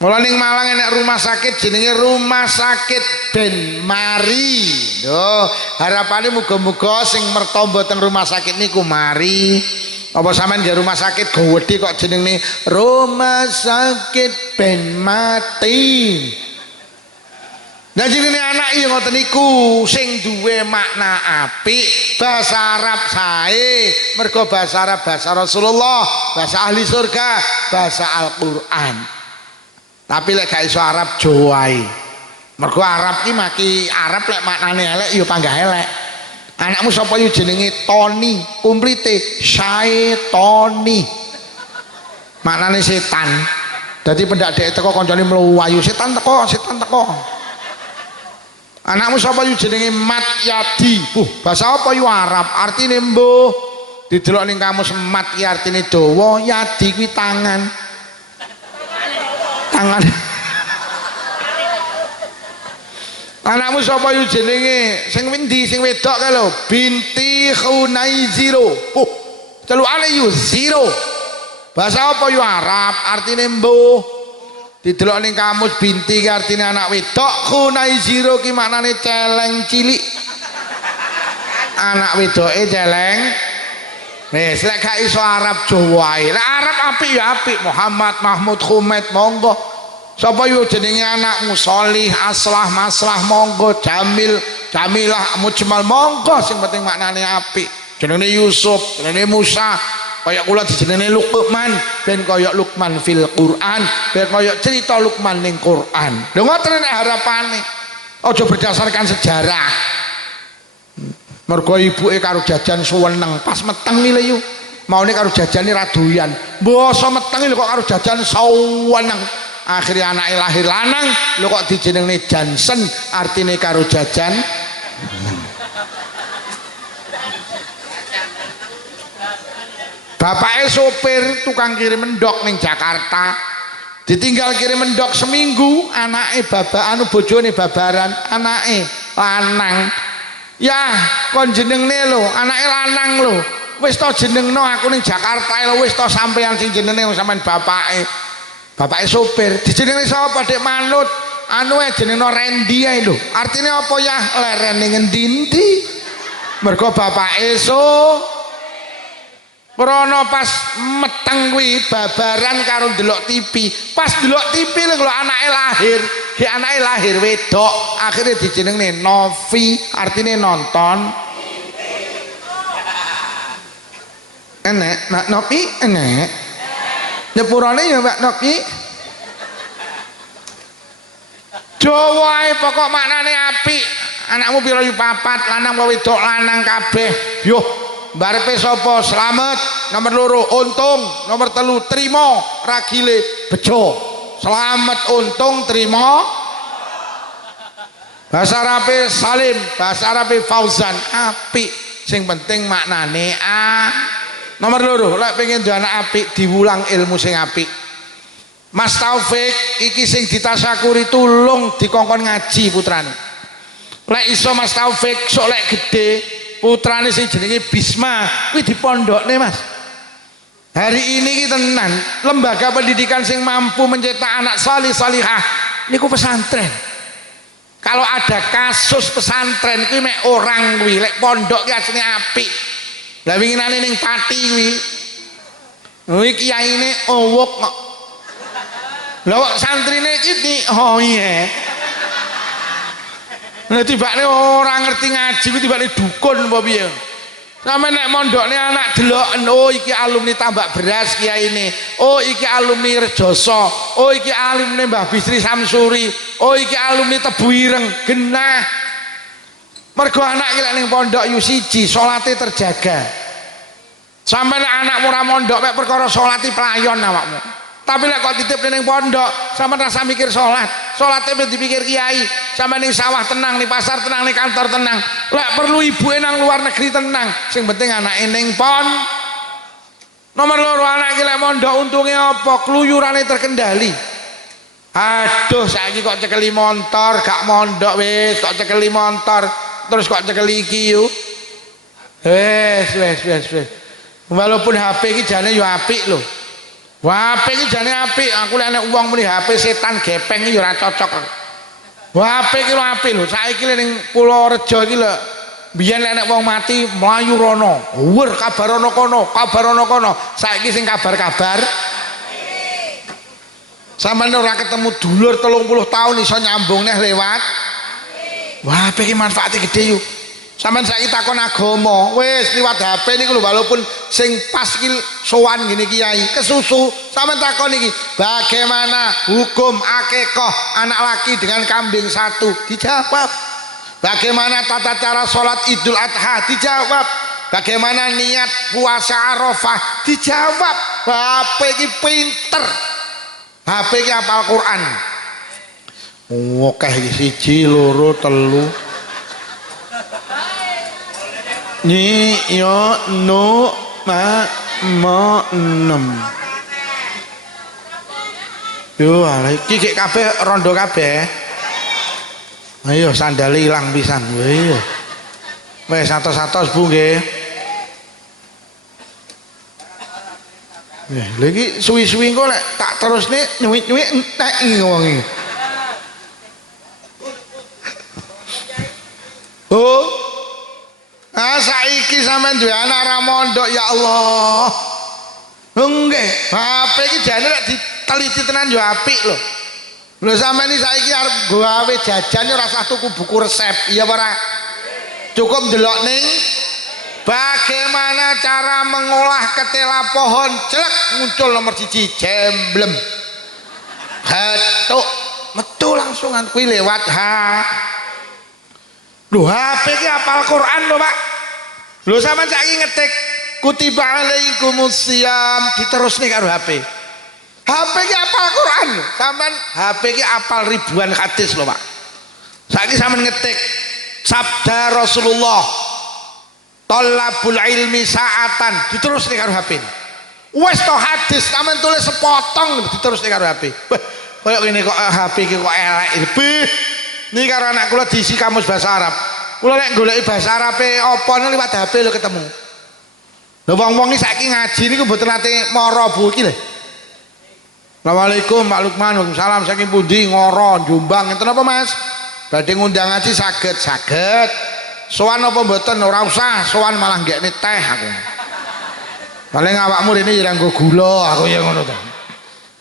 Mula ning Malang enek rumah sakit jenenge Rumah Sakit Ben Mari. Lho, harapane muga-muga sing mertamba teng rumah sakit niku mari. Apa sampean nggih rumah sakit gowedhe kok jenenge Rumah Sakit Ben Mati. Nah jenenge anak iya ngoten niku sing duwe makna apik, bahasa Arab sae, mergo bahasa Arab bahasa Rasulullah, bahasa ahli surga, bahasa Al-Qur'an. Tapi lek gak iso Arab Jawa ae. Mergo Arab ki maki Arab lek maknane elek ya panggah elek. Anakmu sapa yo jenenge Tony, kumplite Syaitoni. Maknane setan. Dadi pendak dek teko kancane mluwayu, setan teko, setan teko. Anakmu sapa yo jenenge Mat Yadi. Bahasa apa yo Arab? Artine mbuh. Didelok ning kamus mat ki artine dawa, yadi kuwi tangan. Tangan. Anakmu sapa yo jenenge sing endi sing wedok kae lho binti Khunaiziro. Celukane yo zero. Bahasa apa yo Arab artine mbuh. Didelok ning kamus binti ki artine anak wedok, Khunaiziro ki maknane celeng cilik. Anak wedoke celeng. Wis lek gak iso Arab Jawa ae. Lek Arab apik ya apik, Muhammad, Mahmud, Khumaid monggo. Sapa yo jenenge anakmu Sholih, Aslah, Maslah monggo, Jamil, Jamilah, Mujmal monggo sing penting maknane apik. Jenenge Yusuf, jenenge Musa, kaya kula dijenenge Luqman, ben kaya Luqman fil Quran, ben kaya cerita Luqman ning Quran. Lha ngoten nek harapane. Aja berdasarkan sejarah. Mergo ibuke karo jajan suweneng pas meteng iki lho yu. Maune karo jajane ra doyan. Mbasa meteng lho kok karo jajan suweneng. Akhirnya anake lahir lanang lho kok dijenengne Jansen artine karo jajan. Bapake sopir tukang kirim endok ning Jakarta. Ditinggal kirim endok seminggu, anake bojone babaran, anake lanang. Ya, kon jenengne lho, anake lanang lho. Wis to jenengno aku ning Jakarta lho, wis to sampeyan sing jenenge sampean bapake. Bapake sopir, dijenenge sapa Dek Manut? Anu jenengno Randy ae lho. Artine apa ya? Lerene ngendi-endi? Mergo bapake Krono pas meteng kuwi babaran karo ndelok TV. Pas ndelok TV lho anake lahir. Ki anake lahir wedok, akhirnya dijenengne Novi, artine nonton. Enek, Nak Novi enek. Nyepurane ya Mbak Novi. Jawa pokok maknane apik. Anakmu pira yu 4, lanang apa wedok lanang kabeh. Yo barepe sapa? Slamet. Nomor 2 Untung. Nomor 3 Trimo ragile bejo. Selamat Untung Trimo. Bahasa Arabe Salim, bahasa Arabe Fauzan. Apik sing penting maknane Nomor 2 lek pengen duwe anak apik diwulang ilmu sing apik. Mas Taufik iki sing ditasyakuri tulung dikongkon ngaji putrane. Lek iso Mas Taufik sok lek gede putrane sing jenenge Bisma kuwi dipondokne Mas. Hari ini kita tenan lembaga pendidikan sing mampu mencetak anak salih salihah niku pesantren. Kalau ada kasus pesantren kuwi mek orang kuwi lek pondok ki asline apik. Lah winginane ning Pati kuwi kuwi kiyaine owok kok. Lah kok santrine iki oh iya. Nah tibane ora ngerti ngaji kuwi tibane dukun apa piye. Sampe nek mondokne anak deloken, oh iki alumni Tambak Beras kiai ini, oh iki alumni Rejoso, oh iki alumni Mbah Bisri Samsuri, oh iki alumni Tebu Ireng, genah. Mergo anak iki lek ning pondok yu siji salate terjaga. Sampe nek anakmu ora mondok mek perkara salate pelayon awakmu. Tapi lek kok titip ning pondok, sampean rasa mikir salat. Salate ben dipikir kiai. Sampean ning sawah tenang, ning pasar tenang, ning kantor tenang. Lek perlu ibuke nang luar negeri tenang. Sing penting anake ning pon. Nomor loro anak iki lek mondok untunge apa? Kluyurane terkendali. Aduh, saiki kok cekeli motor, gak mondok wis, kok cekeli motor, terus kok cekeli iki yo. Wis. Walaupun HP iki jane yo apik lho. Wah, HP iki jane apik. Aku lek nek wong muni HP setan gepeng iki ora cocok. Wah, HP iki lho apik lho. Saiki ning Pulau Rejo iki lho. Biyen lek nek wong mati mlayu rono. Wer kabar ana kono. Saiki sing kabar-kabar sampeyan ora ketemu dulur 30 tahun iso nyambung neh lewat. Wah, HP iki manfaate gede yo. Sampeyan saiki takon agama, wis liwat HP niku lho walaupun sing pas iki sowan ngene kiai, kesusu. Sampeyan takon iki, bagaimana hukum akikah anak laki dengan kambing satu? Dijawab. Bagaimana tata cara sholat Idul Adha? Dijawab. Bagaimana niat puasa Arafah? Dijawab. HP iki pinter. HP iki hafal Quran. Oke iki siji, loro, telu. Ni yo no ma mo nem. Yo ala iki gek kabeh rondo kabeh. Ayo sandale ilang pisan. Yo. Wes satos-satos Bu nggih. Lha iki suwi-suwi engko lek tak terusne nyuwik-nyuwik entek iki wong iki. Oh saiki sampean duwe anak ra mondok ya Allah. Nggih, HP iki jane lek diteliti tenan yo apik lho. Lho sampean iki saiki arep gawe jajan ora usah tuku buku resep, iya apa ora? Cukup ndelok ning bagaimana cara mengolah ketela pohon, celek muncul nomor 1 jemblem. Hatuk metu langsungan kuwi lewat Lho HP iki hafal Quran lho Pak. Lho sampean saiki ngetik kutiba alaikumusiyam diterusne karo HP. HP iki hafal Quran lho. Sampean HP iki hafal ribuan hadis lho Pak. Saiki sampean ngetik sabda Rasulullah thalabul ilmi sa'atan diterusne karo HP. Wes to hadis sampean tulis sepotong diterusne karo HP. Wah, koyo ngene kok HP iki kok elek lebih. Ini karo anak kula diisi kamus bahasa Arab. Kula nek goleki bahasa Arabe apa liwat HP lho ketemu. Lho wong-wong iki saiki ngaji niku mboten nate mara Bu iki lho. Assalamualaikum Pak Lukman, waalaikumsalam saking pundi Ngoro, Jombang, enten apa Mas? Badhe ngundang ngaji saged. Sowan apa mboten ora usah, sowan malah nggekne teh aku. Paling awakmu rene ya nggo gula, aku ya ngono to.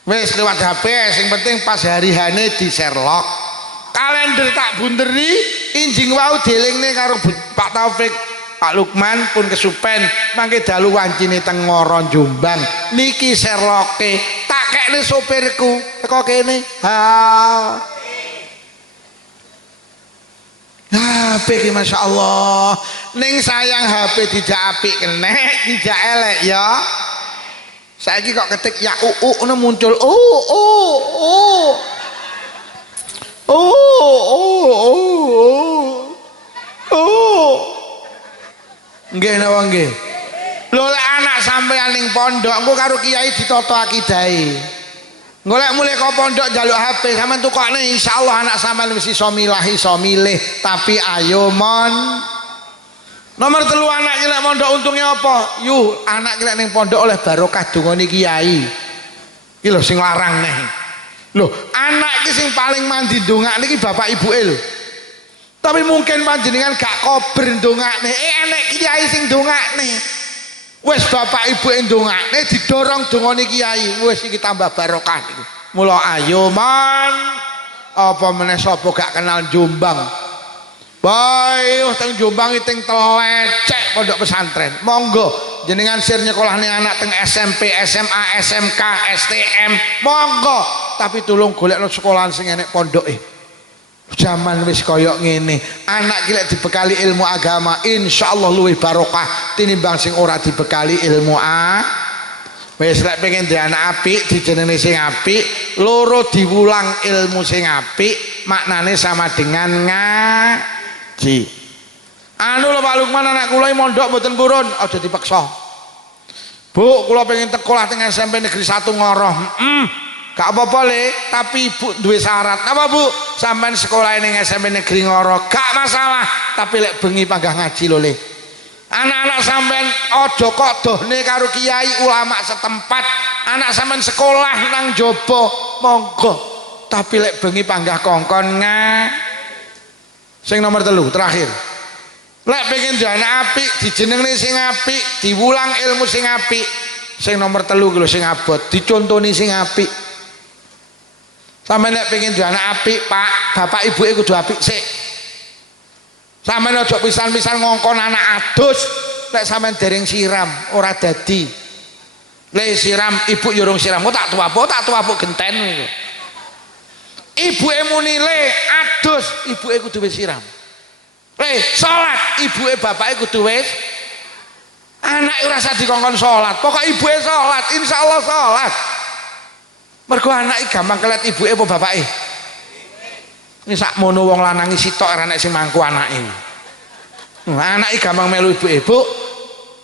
Wis lewat HP, sing penting pas hari hane di Sherlock. Kalender tak bunderi injing wau dielingne karo Pak Taufik Pak Lukman pun kesupen mangke dalu wancine teng Ngoro Jombang niki Sherlocke tak kekne sopirku teko kene HP ki masyaallah ning sayang HP dijak apik kenek dijak elek ya saiki kok ketik ya ngono muncul nggih napa nggih lho lek anak sampeyan ning pondok engko karo kiai ditata akidahe golek mulai kok pondok njaluk HP sampean tukokne insyaallah anak sampean wis iso milah iso milih tapi ayo mon nomor 3 anak iki lek pondok untunge apa anak iki lek ning pondok oleh barokah dongane kiai iki lho sing larang neh lho anak iki sing paling mandi ndongakne iki bapak ibuke lho tapi mungkin panjenengan gak kober ndongakne enek kiai sing ndongakne wis bapak ibuke ndongakne didorong dongane kiai wis iki tambah barokah iki mula ayo man apa meneh sapa gak kenal Jombang Bae teng Jombang teng Telecek pondok pesantren. Monggo jenengan sir nyekolahne anak teng SMP, SMA, SMK, STM. Monggo, tapi tulung golekno sekolahan sing enek pondoke. Zaman wis koyok ngene, anak ki lek dibekali ilmu agama insyaallah luwih barokah tinimbang sing ora dibekali ilmu wis lek pengen duwe anak apik dijenenge sing apik, loro diwulang ilmu sing apik, maknane sama dengan ngaji. Anu lho Pak Lukman, anak kula mondok mboten purun, aja dipaksa. Bu, kula pengen sekolah teng SMP Negeri 1 Ngoroh. Gak apa-apa le, tapi ibu duwe syarat. Apa bu? Sampean sekolah ning SMP Negeri Ngoroh, gak masalah, tapi lek bengi panggah ngaji lho le. Anak-anak sampean ojo kok dohne karo kiai ulama setempat. Anak sampean sekolah nang jopo monggo, tapi lek bengi panggah kongkon sing nomor 3 terakhir, lek pengen duwe anak apik dijenengne sing apik, diwulang ilmu sing apik. Sing nomor 3 lho sing abot, dicontoni sing apik. Sampeyan lek pengen duwe anak apik Pak, bapak ibuke kudu apik sik. Sampeyan aja pisan-pisan ngongkon anak adus lek sampeyan dereng siram ora dadi. Lek siram ibu yo urung siram, kok tak tuwapuk genten niku. Ibuke muni le adus, ibuke kudu wis siram. Le salat, ibuke bapake kudu wis. Anake ora usah dikongkon salat, pokok ibuke salat, insyaallah salat. Mergo anake gampang kelet ibuke apa bapake. Ini sakmono wong lanang sitok ora nek sing mangku anake. Anake gampang melu ibuke. Bu,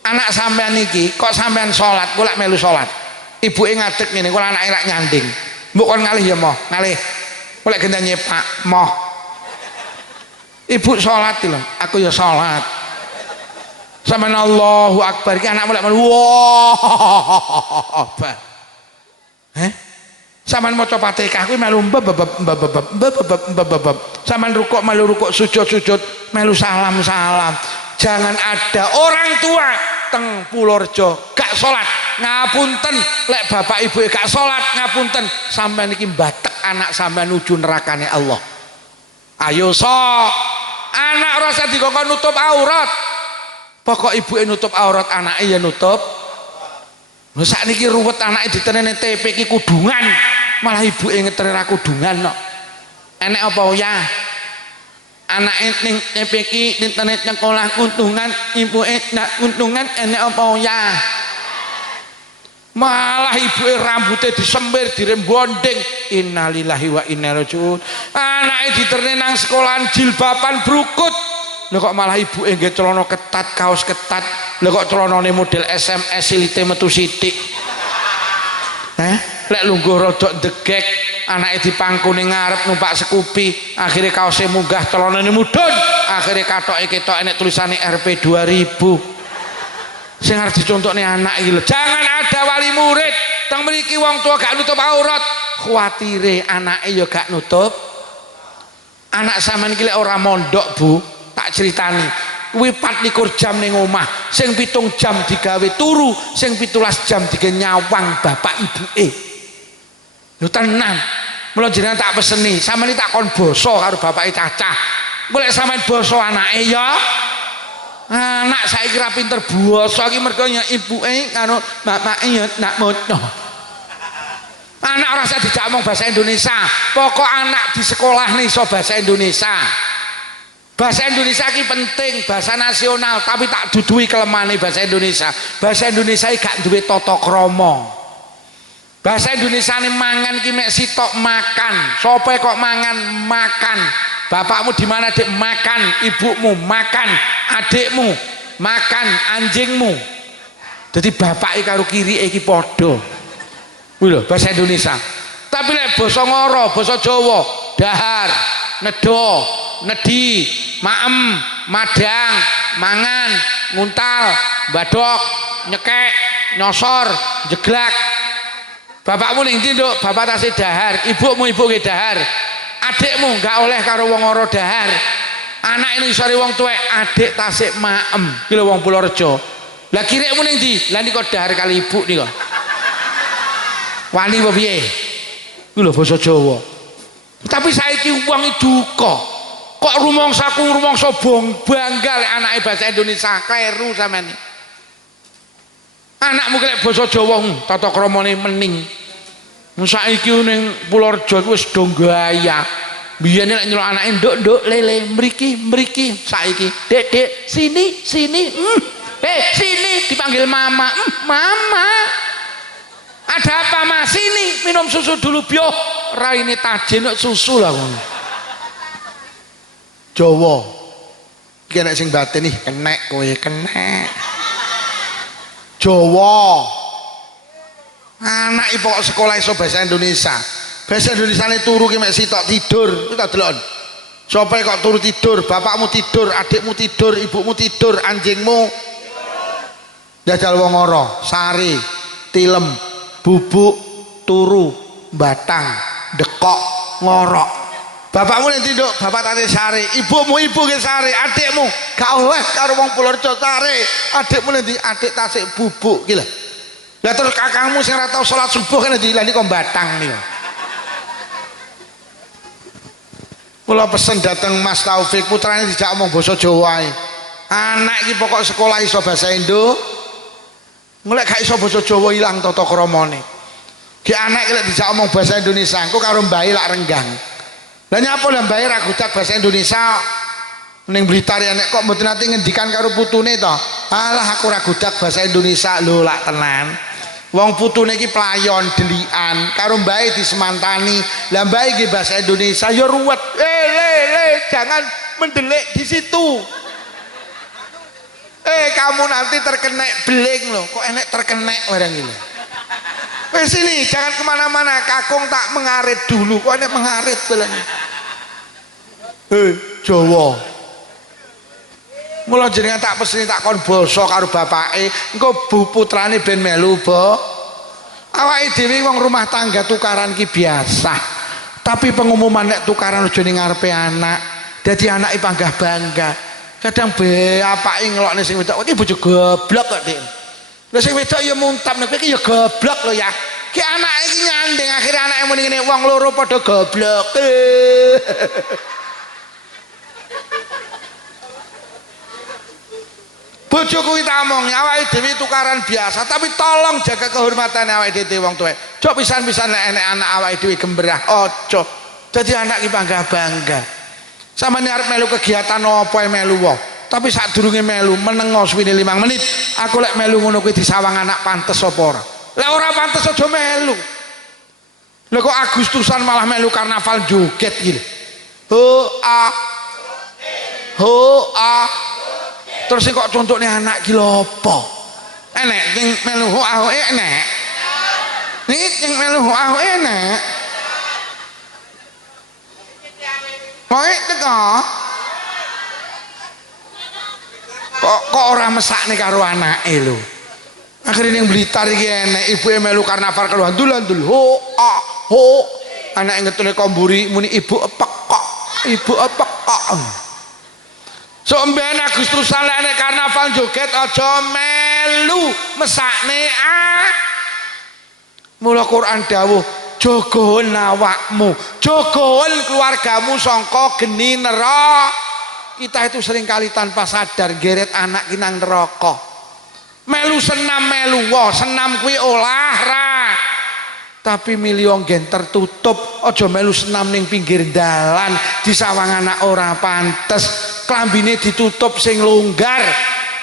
anak sampean iki kok sampean salat, kok lek melu salat. Ibuke ngadeg ngene, kok anake lak nyanding. Mbok kon ngalih ya moh, ngalih. Kok lek gendang nyepak, moh. Ibu salat lho, aku ya salat. Sampeyan Allahu Akbar iki anak lek melu wah. Sampeyan maca Fatihah kuwi melu sampeyan rukuk melu rukuk, sujud melu salam. Jangan ada orang tua teng Purworejo gak salat. Ngapunten lek bapak ibu gak salat, ngapunten sampeyan iki mbatek anak sampeyan nuju nerakane Allah. Ayo anak ora usah dikongkon nutup aurat. Pokok ibuke nutup aurat, anake ya nutup. Lho sakniki ruwet anake ditenene TP iki kudungan, malah ibuke ngeter ra kudungan kok. Enek apa ya? Anake ning TP iki ditene sekolah kudungan, ibuke nak kudungan, enek apa ya? Malah ibuke rambutnya disembir, dirembondeng. Innalillahi wa inna ilaihi raji'un. Anake diterne nang sekolahan jilbaban brukut. Lho kok malah ibuke nggih celana ketat, kaos ketat. Lho kok celanane model SMS silite metu sithik. Lek lungguh rodok degek, anake dipangku ning ngarep numpak Scoopy, akhire kaose munggah, celanane mudhun, akhire katoke ketok enek tulisane RP 2000. Sing arep dicontokne anak iki lho. Jangan ada wali murid teng mriki wong tua gak nutup aurat, kuwatire anake ya gak nutup. Anak sampean iki lek ora mondok, Bu, tak critani. Kuwi 24 jam ning omah, sing 7 jam digawe turu, sing 17 jam digawe nyawang bapak ibuke. Lho tenan. Mula jenengan tak peseni, sampeyan tak kon basa karo bapake cacah. Golek sampeyan basa anake ya. Anak saiki ra pinter basa iki mergo ya ibuke karo bapake ya nak mono. Anak ora usah dijak ngomong bahasa Indonesia. Pokok anak di sekolah nih iso bahasa Indonesia. Bahasa Indonesia ini penting, bahasa nasional, tapi tak dudui kelemahane bahasa Indonesia. Bahasa Indonesia ini gak duwe tata krama. Bahasa Indonesia ini mangan ki mek sitok makan. Sopo kok mangan makan. Bapakmu di mana Dik? Makan. Ibumu makan. Adikmu makan. Anjingmu. Jadi bapak karo kiri iki padha. Kuwi lho bahasa Indonesia. Tapi lek basa Ngoro, basa Jawa, dahar, nedo, nedi, maem, madang, mangan, nguntal, badok, nyekek, nyosor, jeglak. Bapakmu ning ndi, Nduk? Bapak tasih dahar, ibumu ibu nggih dahar. Adikmu gak oleh karo wong Ngoro dahar. Anak ini isore wong tuwek, adik tasih maem. Ki lho wong Purworejo. Lah kirikmu ning ndi? Lah nika dahar kali ibu nika. Wani apa piye? Ku lho basa Jawa. Tapi saiki wong duka. Kok rumangsa bangga lek anake bahasa Indonesia kleru sampean. Anakmu lek basa Jawa tata kramane mening. Saiki ning Purworejo wis do gaya. Biyen lek nyeluk anake nduk lele mriki saiki dek sini sini dipanggil mama mama ada apa mas sini minum susu dulu bioh raine tajin susu lah ngono. Jawa iki nek sing batin nih kenek kowe kenek Jawa anak pokok sekolah iso bahasa Indonesia ini turu ki mek sitok tidur kita delok sapa kok turu tidur bapakmu tidur adikmu tidur ibumu tidur anjingmu jajal wong ora sari tilem bubuk turu batang dekok ngorok bapakmu nek tidur bapak tadi sari ibumu ibu ke sari adikmu gak oleh karo wong Purworejo sari adikmu nanti adik tasik bubuk ki lho lah terus kakangmu sing ora tau salat subuh kan dilani kok batang nih. Kula pesen dateng Mas Taufik putrane dijak omong basa Jawa ae. Anak iki pokok sekolah iso bahasa Indo. Mulai gak iso basa Jawa ilang tata kramane. Ki anak iki lek dijak omong bahasa Indonesia engko karo mbae lak renggang. Lah nyapa lah mbae ra gudak bahasa Indonesia ning Blitar ya nek kok mboten nate ngendikan karo putune to. Alah aku ra gudak bahasa Indonesia lho lak tenan. Wong putune iki playon delikan karo mbae disemantani. Lah mbae iki bahasa Indonesia ya ruwet. Jangan mendelik di situ. Kamu nanti terkenek beling loh. Kok enek terkenek barang ini. Sini jangan kemana-mana. Kakung tak mengarit dulu. Kok enek mengarit barang. Jawa. Mula jenengan tak pesini tak kon basa karo bapake. Engko bu putrane ben melu bo. Awake dhewe wong rumah tangga tukaran ki biasa. Tapi pengumuman nek tukaran aja ning ngarepe anak. Dadi anake panggah bangga. Kadang apake ngelokne sing wedok iki bojo goblok kok, Dik. Lah sing wedok ya muntap nek iki ya goblok lho ya. Ki anake iki nyanding akhire anake muni ngene wong loro padha goblok. Bojoku kita omong awake dhewe tukaran biasa tapi tolong jaga kehormatan awake dhewe wong tuwek. Cok pisan-pisan nek enek anak awake dhewe gembrah aja. Dadi anak iki bangga-bangga. Sampeyan arep melu kegiatan apa melu wae. Tapi sadurunge melu menengo suwine 5 menit, aku lek melu ngono kuwi disawang anak pantes apa ora? Lek ora pantes aja melu. Lek kok Agustusan malah melu karnaval joget iki. Terus kok contone anak ki lho apa? Enek sing melu enek. Niki sing melu enek. Kowe teko. Kok ora mesakne karo anake lho. Akhire ning Blitar iki enek ibuke melu karnaval karo andul-andul. Anake ngetune komburi muni ibu epek kok. Ibu epek kok. So mben Agustusan nek karnaval joget aja melu mesakne Mula Quran dawuh jogohon awakmu, jogohon keluargamu sangka geni neraka. Kita itu seringkali tanpa sadar geret anak kinang neraka. Melu senam melu senam kuwi olahraga. Tapi milih gen tertutup, aja melu senam ning pinggir dalan, disawang anak ora pantes. Klambine ditutup sing longgar.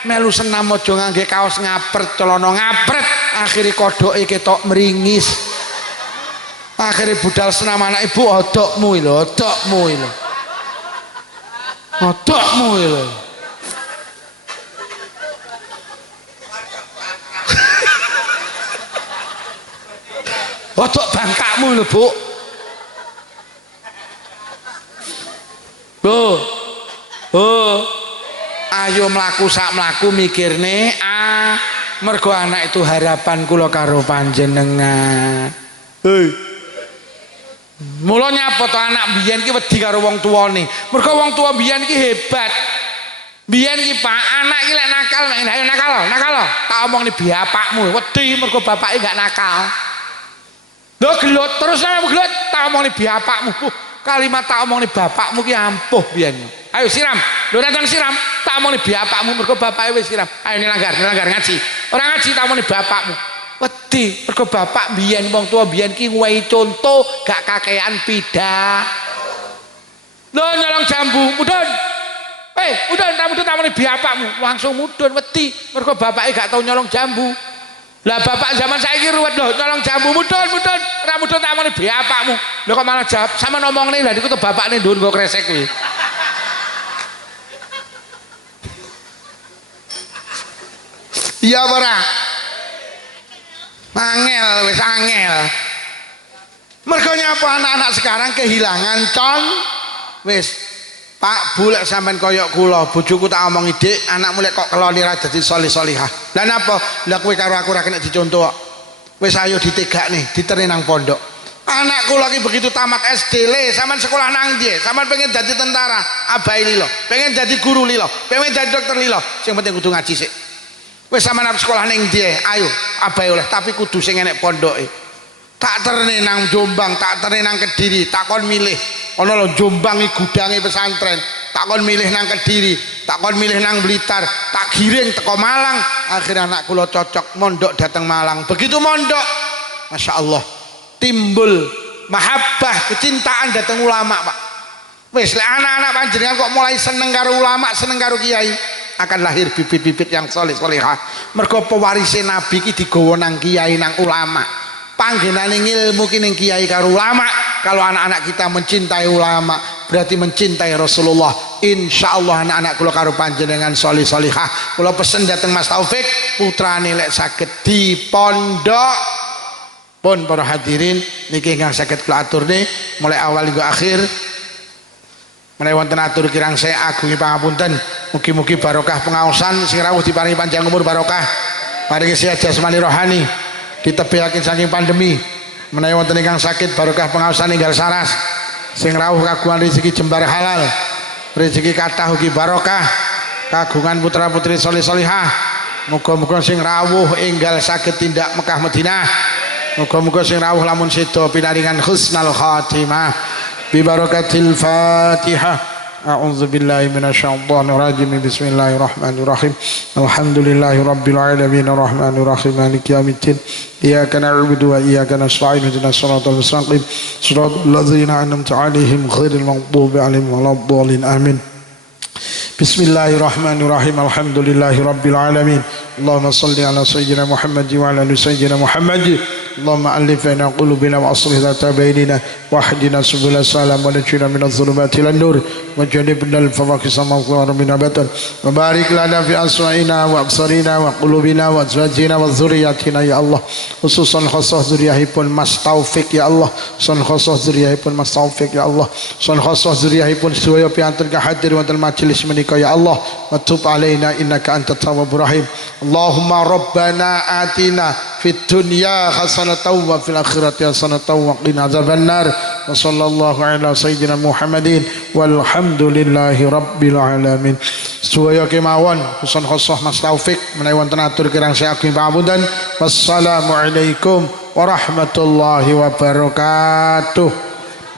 Melu senam aja ngangge kaos ngapret, celana ngapret, akhire kodoke ketok meringis. Akhire budal senam anak ibu odokmu lho, odokmu lho. Odokmu lho. Odok bangkakmu lho, Bu. Ayo mlaku sak mlaku mikirne mergo anak itu harapan kula karo panjenengan. Mula nyapa to anak biyen ki wedi karo wong tuane. Mergo wong tua biyen ki hebat. Biyen ki Pak, anak ki lek nakal, ayo nakal. Tak omong ni bapakmu, wedi mergo bapake gak nakal. Lho gelut terus ae gelut, tak omong ni bapakmu. kalimat tak omong nih bapakmu ki ampuh biyen. Ayo siram, lho datang siram, tak omong nih bapakmu mergo bapake wis siram. Ayo nilanggar ngaji. Ora ngaji tak omong nih bapakmu. Wedi mergo bapak biyen wong tua biyen ki nguwehi contoh gak kakean pida. Lho nyolong jambu, mudun. Mudun tak omong nih bapakmu, langsung mudun wedi mergo bapake gak tau nyolong jambu. Lah bapak zaman saiki ruwet lho nyolong jambu mudun ora mudun tak omong nih bapakmu. Lho kok malah jawab sama ngomongne lha niku to bapakne ndun nggo kresek kuwi. Iya ora? Angel wis angel. Mergo nyapa anak-anak sekarang kehilangan wis Pak Bu lek sampean koyok kula bojoku tak omongi Dik anakmu lek kok keloni ra dadi salih-salihah. Lah napa? Lah kowe karo aku ora kena dicontoh kok. Wis ayo ditegakne diterni nang pondok. Anak kula ki begitu tamat SD le sampean sekolah nang ndi? Sampean pengen dadi tentara, abai lilo. Pengen dadi guru lilo, pengen dadi dokter lilo. Sing penting kudu ngaji sik. Wis sampean arep sekolah ning ndi? Ayo abai oleh tapi kudu sing enek pondoke. Tak terni nang Jombang, tak terni nang Kediri, tak kon milih. Ana lho Jombang iki gudange pesantren, tak kon milih nang Kediri, tak kon milih nang Blitar, tak giring teko Malang. Akhirnya anak kula cocok mondok datang Malang. Begitu mondok, Masya Allah, timbul mahabbah, kecintaan datang ulama, Pak. Wis lek anak-anak panjenengan kok mulai seneng karo ulama, seneng karo kiai, akan lahir bibit-bibit yang soleh-solehah. Mergo pewarise Nabi ki digawa nang kiai nang ulama. Panggenane ilmu ki ning kiai karo ulama. Kalau anak-anak kita mencintai ulama berarti mencintai Rasulullah. Insyaallah anak-anak kula karo panjenengan soleh-solehah. Kula pesen dateng Mas Taufik putrane lek saged di pondok. Pun para hadirin niki ingkang saged kula aturne mulai awal hingga akhir. Menawi wonten atur kirang saya agungi pangapunten. Mugi-mugi barokah pengaosan sing rawuh diparingi panjang umur barokah. Paringi sehat jasmani rohani. Ditebihaken saking pandemi. Menawi wonten ingkang sakit barokah pengaosan ninggal saras. Sing rawuh kagungan rezeki jembar halal. Rezeki kathah ugi barokah. Kagungan putra-putri saleh-salihah. Muga-muga sing rawuh enggal saged tindak Mekah Madinah. Muga-muga sing rawuh lamun sedo pinaringan husnul khatimah. Bi barakatil Fatihah. A'udzu billahi minasyaitonir rajim. Bismillahirrahmanirrahim. Alhamdulillahi rabbil alamin arrahmanir rahim maliki yaumiddin. Iyyaka na'budu wa iyyaka nasta'in ihdinas siratal mustaqim siratal ladzina an'amta 'alaihim ghairil maghdubi 'alaihim waladdallin. Amin. Bismillahirrahmanirrahim. Alhamdulillahi rabbil alamin. Allahumma shalli ala sayyidina Muhammad wa ala ali sayyidina Muhammad. Allahumma alif baina qulubina wa aslih dhata bainina wahdina subul salam wa najina minadh dhulumati ilan nur wa jannibna al-fawaqisa ma dhahara min abatan wa barik lana fi asma'ina wa absarina wa qulubina wa azwajina wa dhurriyyatina ya Allah. Khususan khusus dzurriyyahipun Mas Taufik ya Allah. Khususan khusus dzurriyyahipun Mas Taufik ya Allah. Khususan khusus dzurriyyahipun sedaya piantun hadir wonten majelis menika ya Allah. Wa tub alaina innaka antat tawwabur rahim. Allahumma rabbana atina fid dunya hasanatan wa fil akhirati hasanatan wa qina adzabannar. Wa sallallahu ala sayyidina Muhammadin walhamdulillahi rabbil alamin. Sedaya kemawon khusus Mas Taufik menawi wonten atur kirang saya ageng pangapunten. Wassalamualaikum warahmatullahi wabarakatuh.